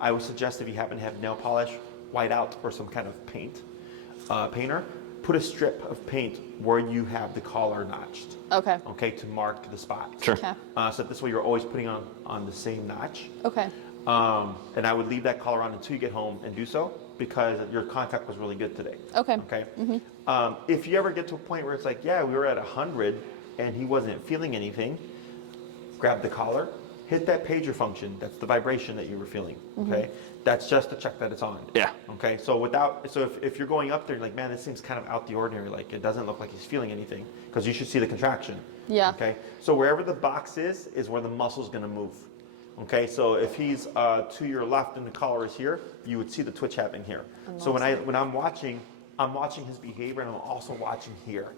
I would suggest if you happen to have nail polish, white out, or some kind of painter, put a strip of paint where you have the collar notched. Okay. Okay, to mark the spot. Sure. Okay. So this way you're always putting on the same notch. Okay. And I would leave that collar on until you get home and do so because your contact was really good today. Okay. Okay. If you ever get to a point where it's like, yeah, we were at 100 and he wasn't feeling anything, grab the collar, hit that pager function. That's the vibration that you were feeling. Okay. That's just to check that it's on. Yeah. Okay. So if you're going up there, you're like, man, this seems kind of out the ordinary. Like it doesn't look like he's feeling anything because you should see the contraction. Yeah. Okay. So wherever the box is where the muscle's going to move. Okay, so if he's to your left and the collar is here, you would see the twitch happening here. So when I'm watching his behavior and I'm also watching here.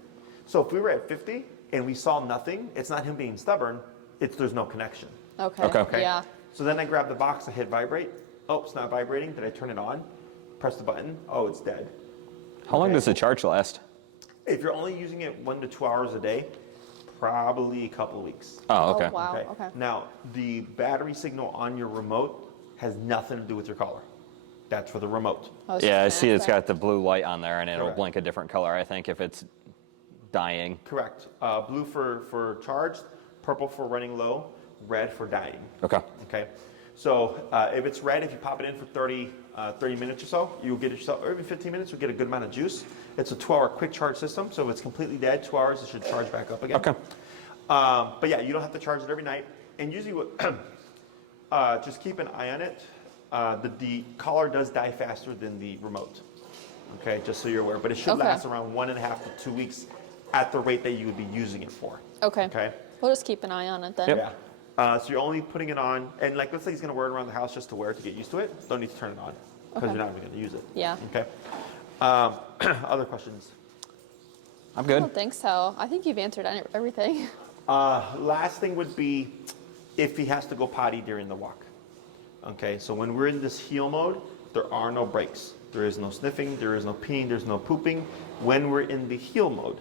So if we were at 50 and we saw nothing, it's not him being stubborn, there's no connection. Okay. Okay. Yeah. So then I grab the box, I hit vibrate. Oh, it's not vibrating. Did I turn it on? Press the button. Oh, it's dead. How long does the charge last? If you're only using it 1 to 2 hours a day, probably a couple of weeks. Oh, okay. Oh, wow. Okay. Now, the battery signal on your remote has nothing to do with your collar. That's for the remote. I was Yeah, I just see gonna it's ask that. got the blue light on there and it'll Correct. blink a different color, I think, if it's dying. Correct. Blue for charged, purple for running low, red for dying. Okay. Okay. So if it's red, if you pop it in for 30 minutes or so, you'll get yourself, or even 15 minutes, you'll get a good amount of juice. It's a 2-hour quick charge system, so if it's completely dead, 2 hours, it should charge back up again. Okay. But yeah, you don't have to charge it every night. And usually, just keep an eye on it. The collar does die faster than the remote. Okay, just so you're aware. But it should Okay. last around 1.5 to 2 weeks at the rate that you would be using it for. Okay. Okay. We'll just keep an eye on it then. Yep. Yeah. So you're only putting it on, and like let's say he's going to wear it around the house just to wear it to get used to it. Don't need to turn it on because Okay. you're not even going to use it. Yeah. Okay. Other questions? I'm I good. don't think so. I think you've answered everything. Last thing would be if he has to go potty during the walk. Okay, so when we're in this heel mode, there are no breaks. There is no sniffing, there is no peeing, there's no pooping when we're in the heel mode.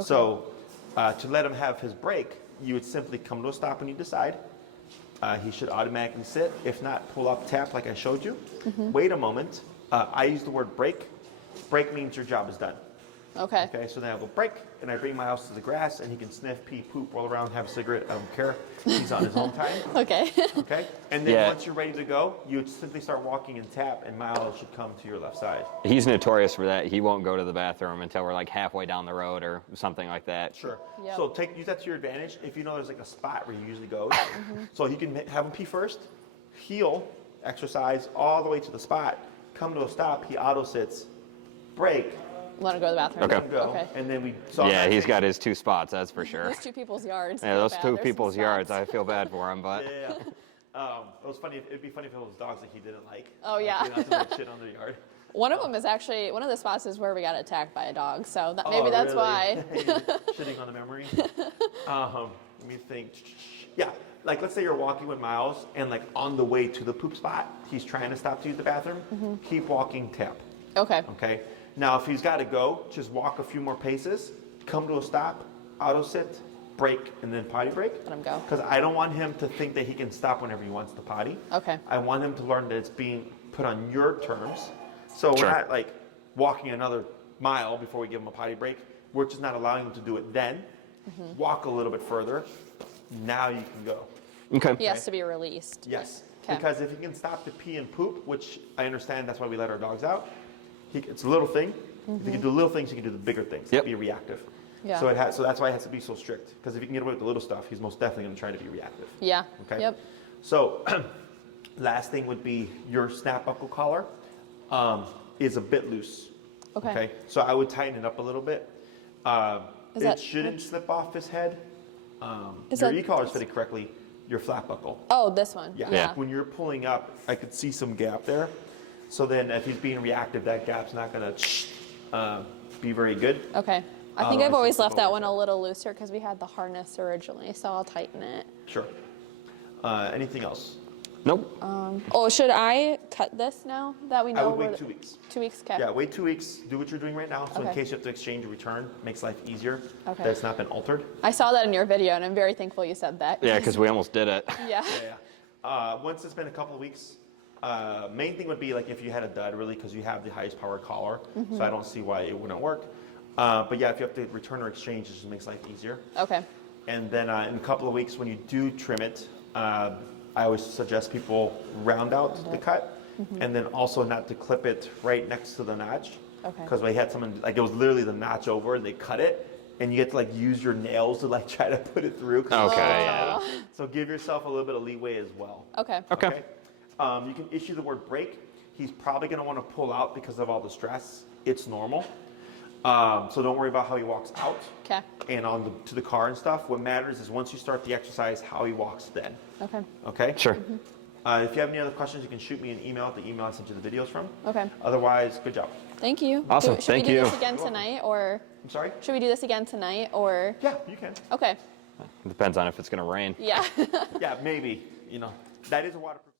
So to let him have his break, you would simply come to a stop when you decide. He should automatically sit. If not, pull up, tap like I showed you. Wait a moment. I use the word break. Break means your job is done. Okay. Okay, so then I go break, and I bring my house to the grass, and he can sniff, pee, poop, roll around, have a cigarette. I don't care. He's on his own time. Okay. Okay, and then Yeah. once you're ready to go, you would simply start walking and tap, and Miles should come to your left side. He's notorious for that. He won't go to the bathroom until we're like halfway down the road or something like that. Sure. Yep. So use that to your advantage. If you know there's like a spot where he usually goes, so you can have him pee first, heel, exercise all the way to the spot, come to a stop. He auto sits, break, Want to go to the bathroom? Okay. let him go, Okay. and then we. Yeah, he's got his 2 spots, that's for sure. Those 2 people's yards. Yeah, feel those bad. 2 There's some people's yards, spots. I feel bad for him, but Yeah. It was funny. It'd be funny if it was dogs that he didn't like. Oh, Like, yeah. he doesn't like shit on the yard. One of them is actually, one of the spots is where we got attacked by a dog. So that, maybe Oh, that's really? why. Shitting on the memory. Let me think. Yeah, like let's say you're walking with Miles, and like on the way to the poop spot, he's trying to stop to use the bathroom. Keep walking, tap. Okay. Okay. Now, if he's got to go, just walk a few more paces, come to a stop, auto sit, break, and then potty break. Let him go. Because I don't want him to think that he can stop whenever he wants to potty. Okay. I want him to learn that it's being put on your terms. So Sure. we're not like walking another mile before we give him a potty break. we're just not allowing him to do it then. Walk a little bit further. Now you can go. Okay. He has to be released. Yes. Okay. Because if he can stop the pee and poop, which I understand that's why we let our dogs out, it's a little thing. If he can do little things, he can do the bigger things. Yep. Be reactive. Yeah. So that's why it has to be so strict. Because if he can get away with the little stuff, he's most definitely going to try to be reactive. Yeah. Okay. Yep. So, last thing would be your snap buckle collar is a bit loose. Okay. So I would tighten it up a little bit. Is It that- shouldn't slip off his head. Is Your that- e-collar is fitted correctly. Your flap buckle. Oh, this one. Yeah. Yeah. When you're pulling up, I could see some gap there. So then, if he's being reactive, that gap's not going to be very good. Okay. I think Otherwise, I've always it's left that always one a little looser because we had the harness originally, so I'll tighten it. Sure. Anything else? Nope. Oh, should I cut this now that we know? I would where wait the- 2 weeks. 2 weeks. Okay. Yeah, wait 2 weeks. Do what you're doing right now. So in Okay. case you have to exchange or return, makes life easier. Okay. That it's not been altered. I saw that in your video, and I'm very thankful you said that. Yeah, because we almost did it. Yeah. Yeah. Once it's been a couple of weeks, main thing would be like if you had a dud, really, because you have the highest power collar. So I don't see why it wouldn't work. But yeah, if you have to return or exchange, it just makes life easier. Okay. And then in a couple of weeks, when you do trim it, I always suggest people round out the cut, and then also not to clip it right next to the notch. Okay. Because we had someone, like it was literally the notch over, they cut it, and you get to like use your nails to like try to put it through. 'Cause it's Okay, so yeah. tight. So give yourself a little bit of leeway as well. Okay. Okay. You can issue the word break. He's probably going to want to pull out because of all the stress. It's normal. So don't worry about how he walks out Okay. and to the car and stuff. What matters is once you start the exercise, how he walks then. Okay. Okay? Sure. If you have any other questions, you can shoot me an email at the email I sent you the videos from. Okay. Otherwise, good job. Thank you. Awesome. Should Thank we do you. this again tonight, or I'm sorry? should we do this again tonight, or? Yeah, you can. Okay. Depends on if it's going to rain. Yeah. Yeah, maybe. That is a waterproof.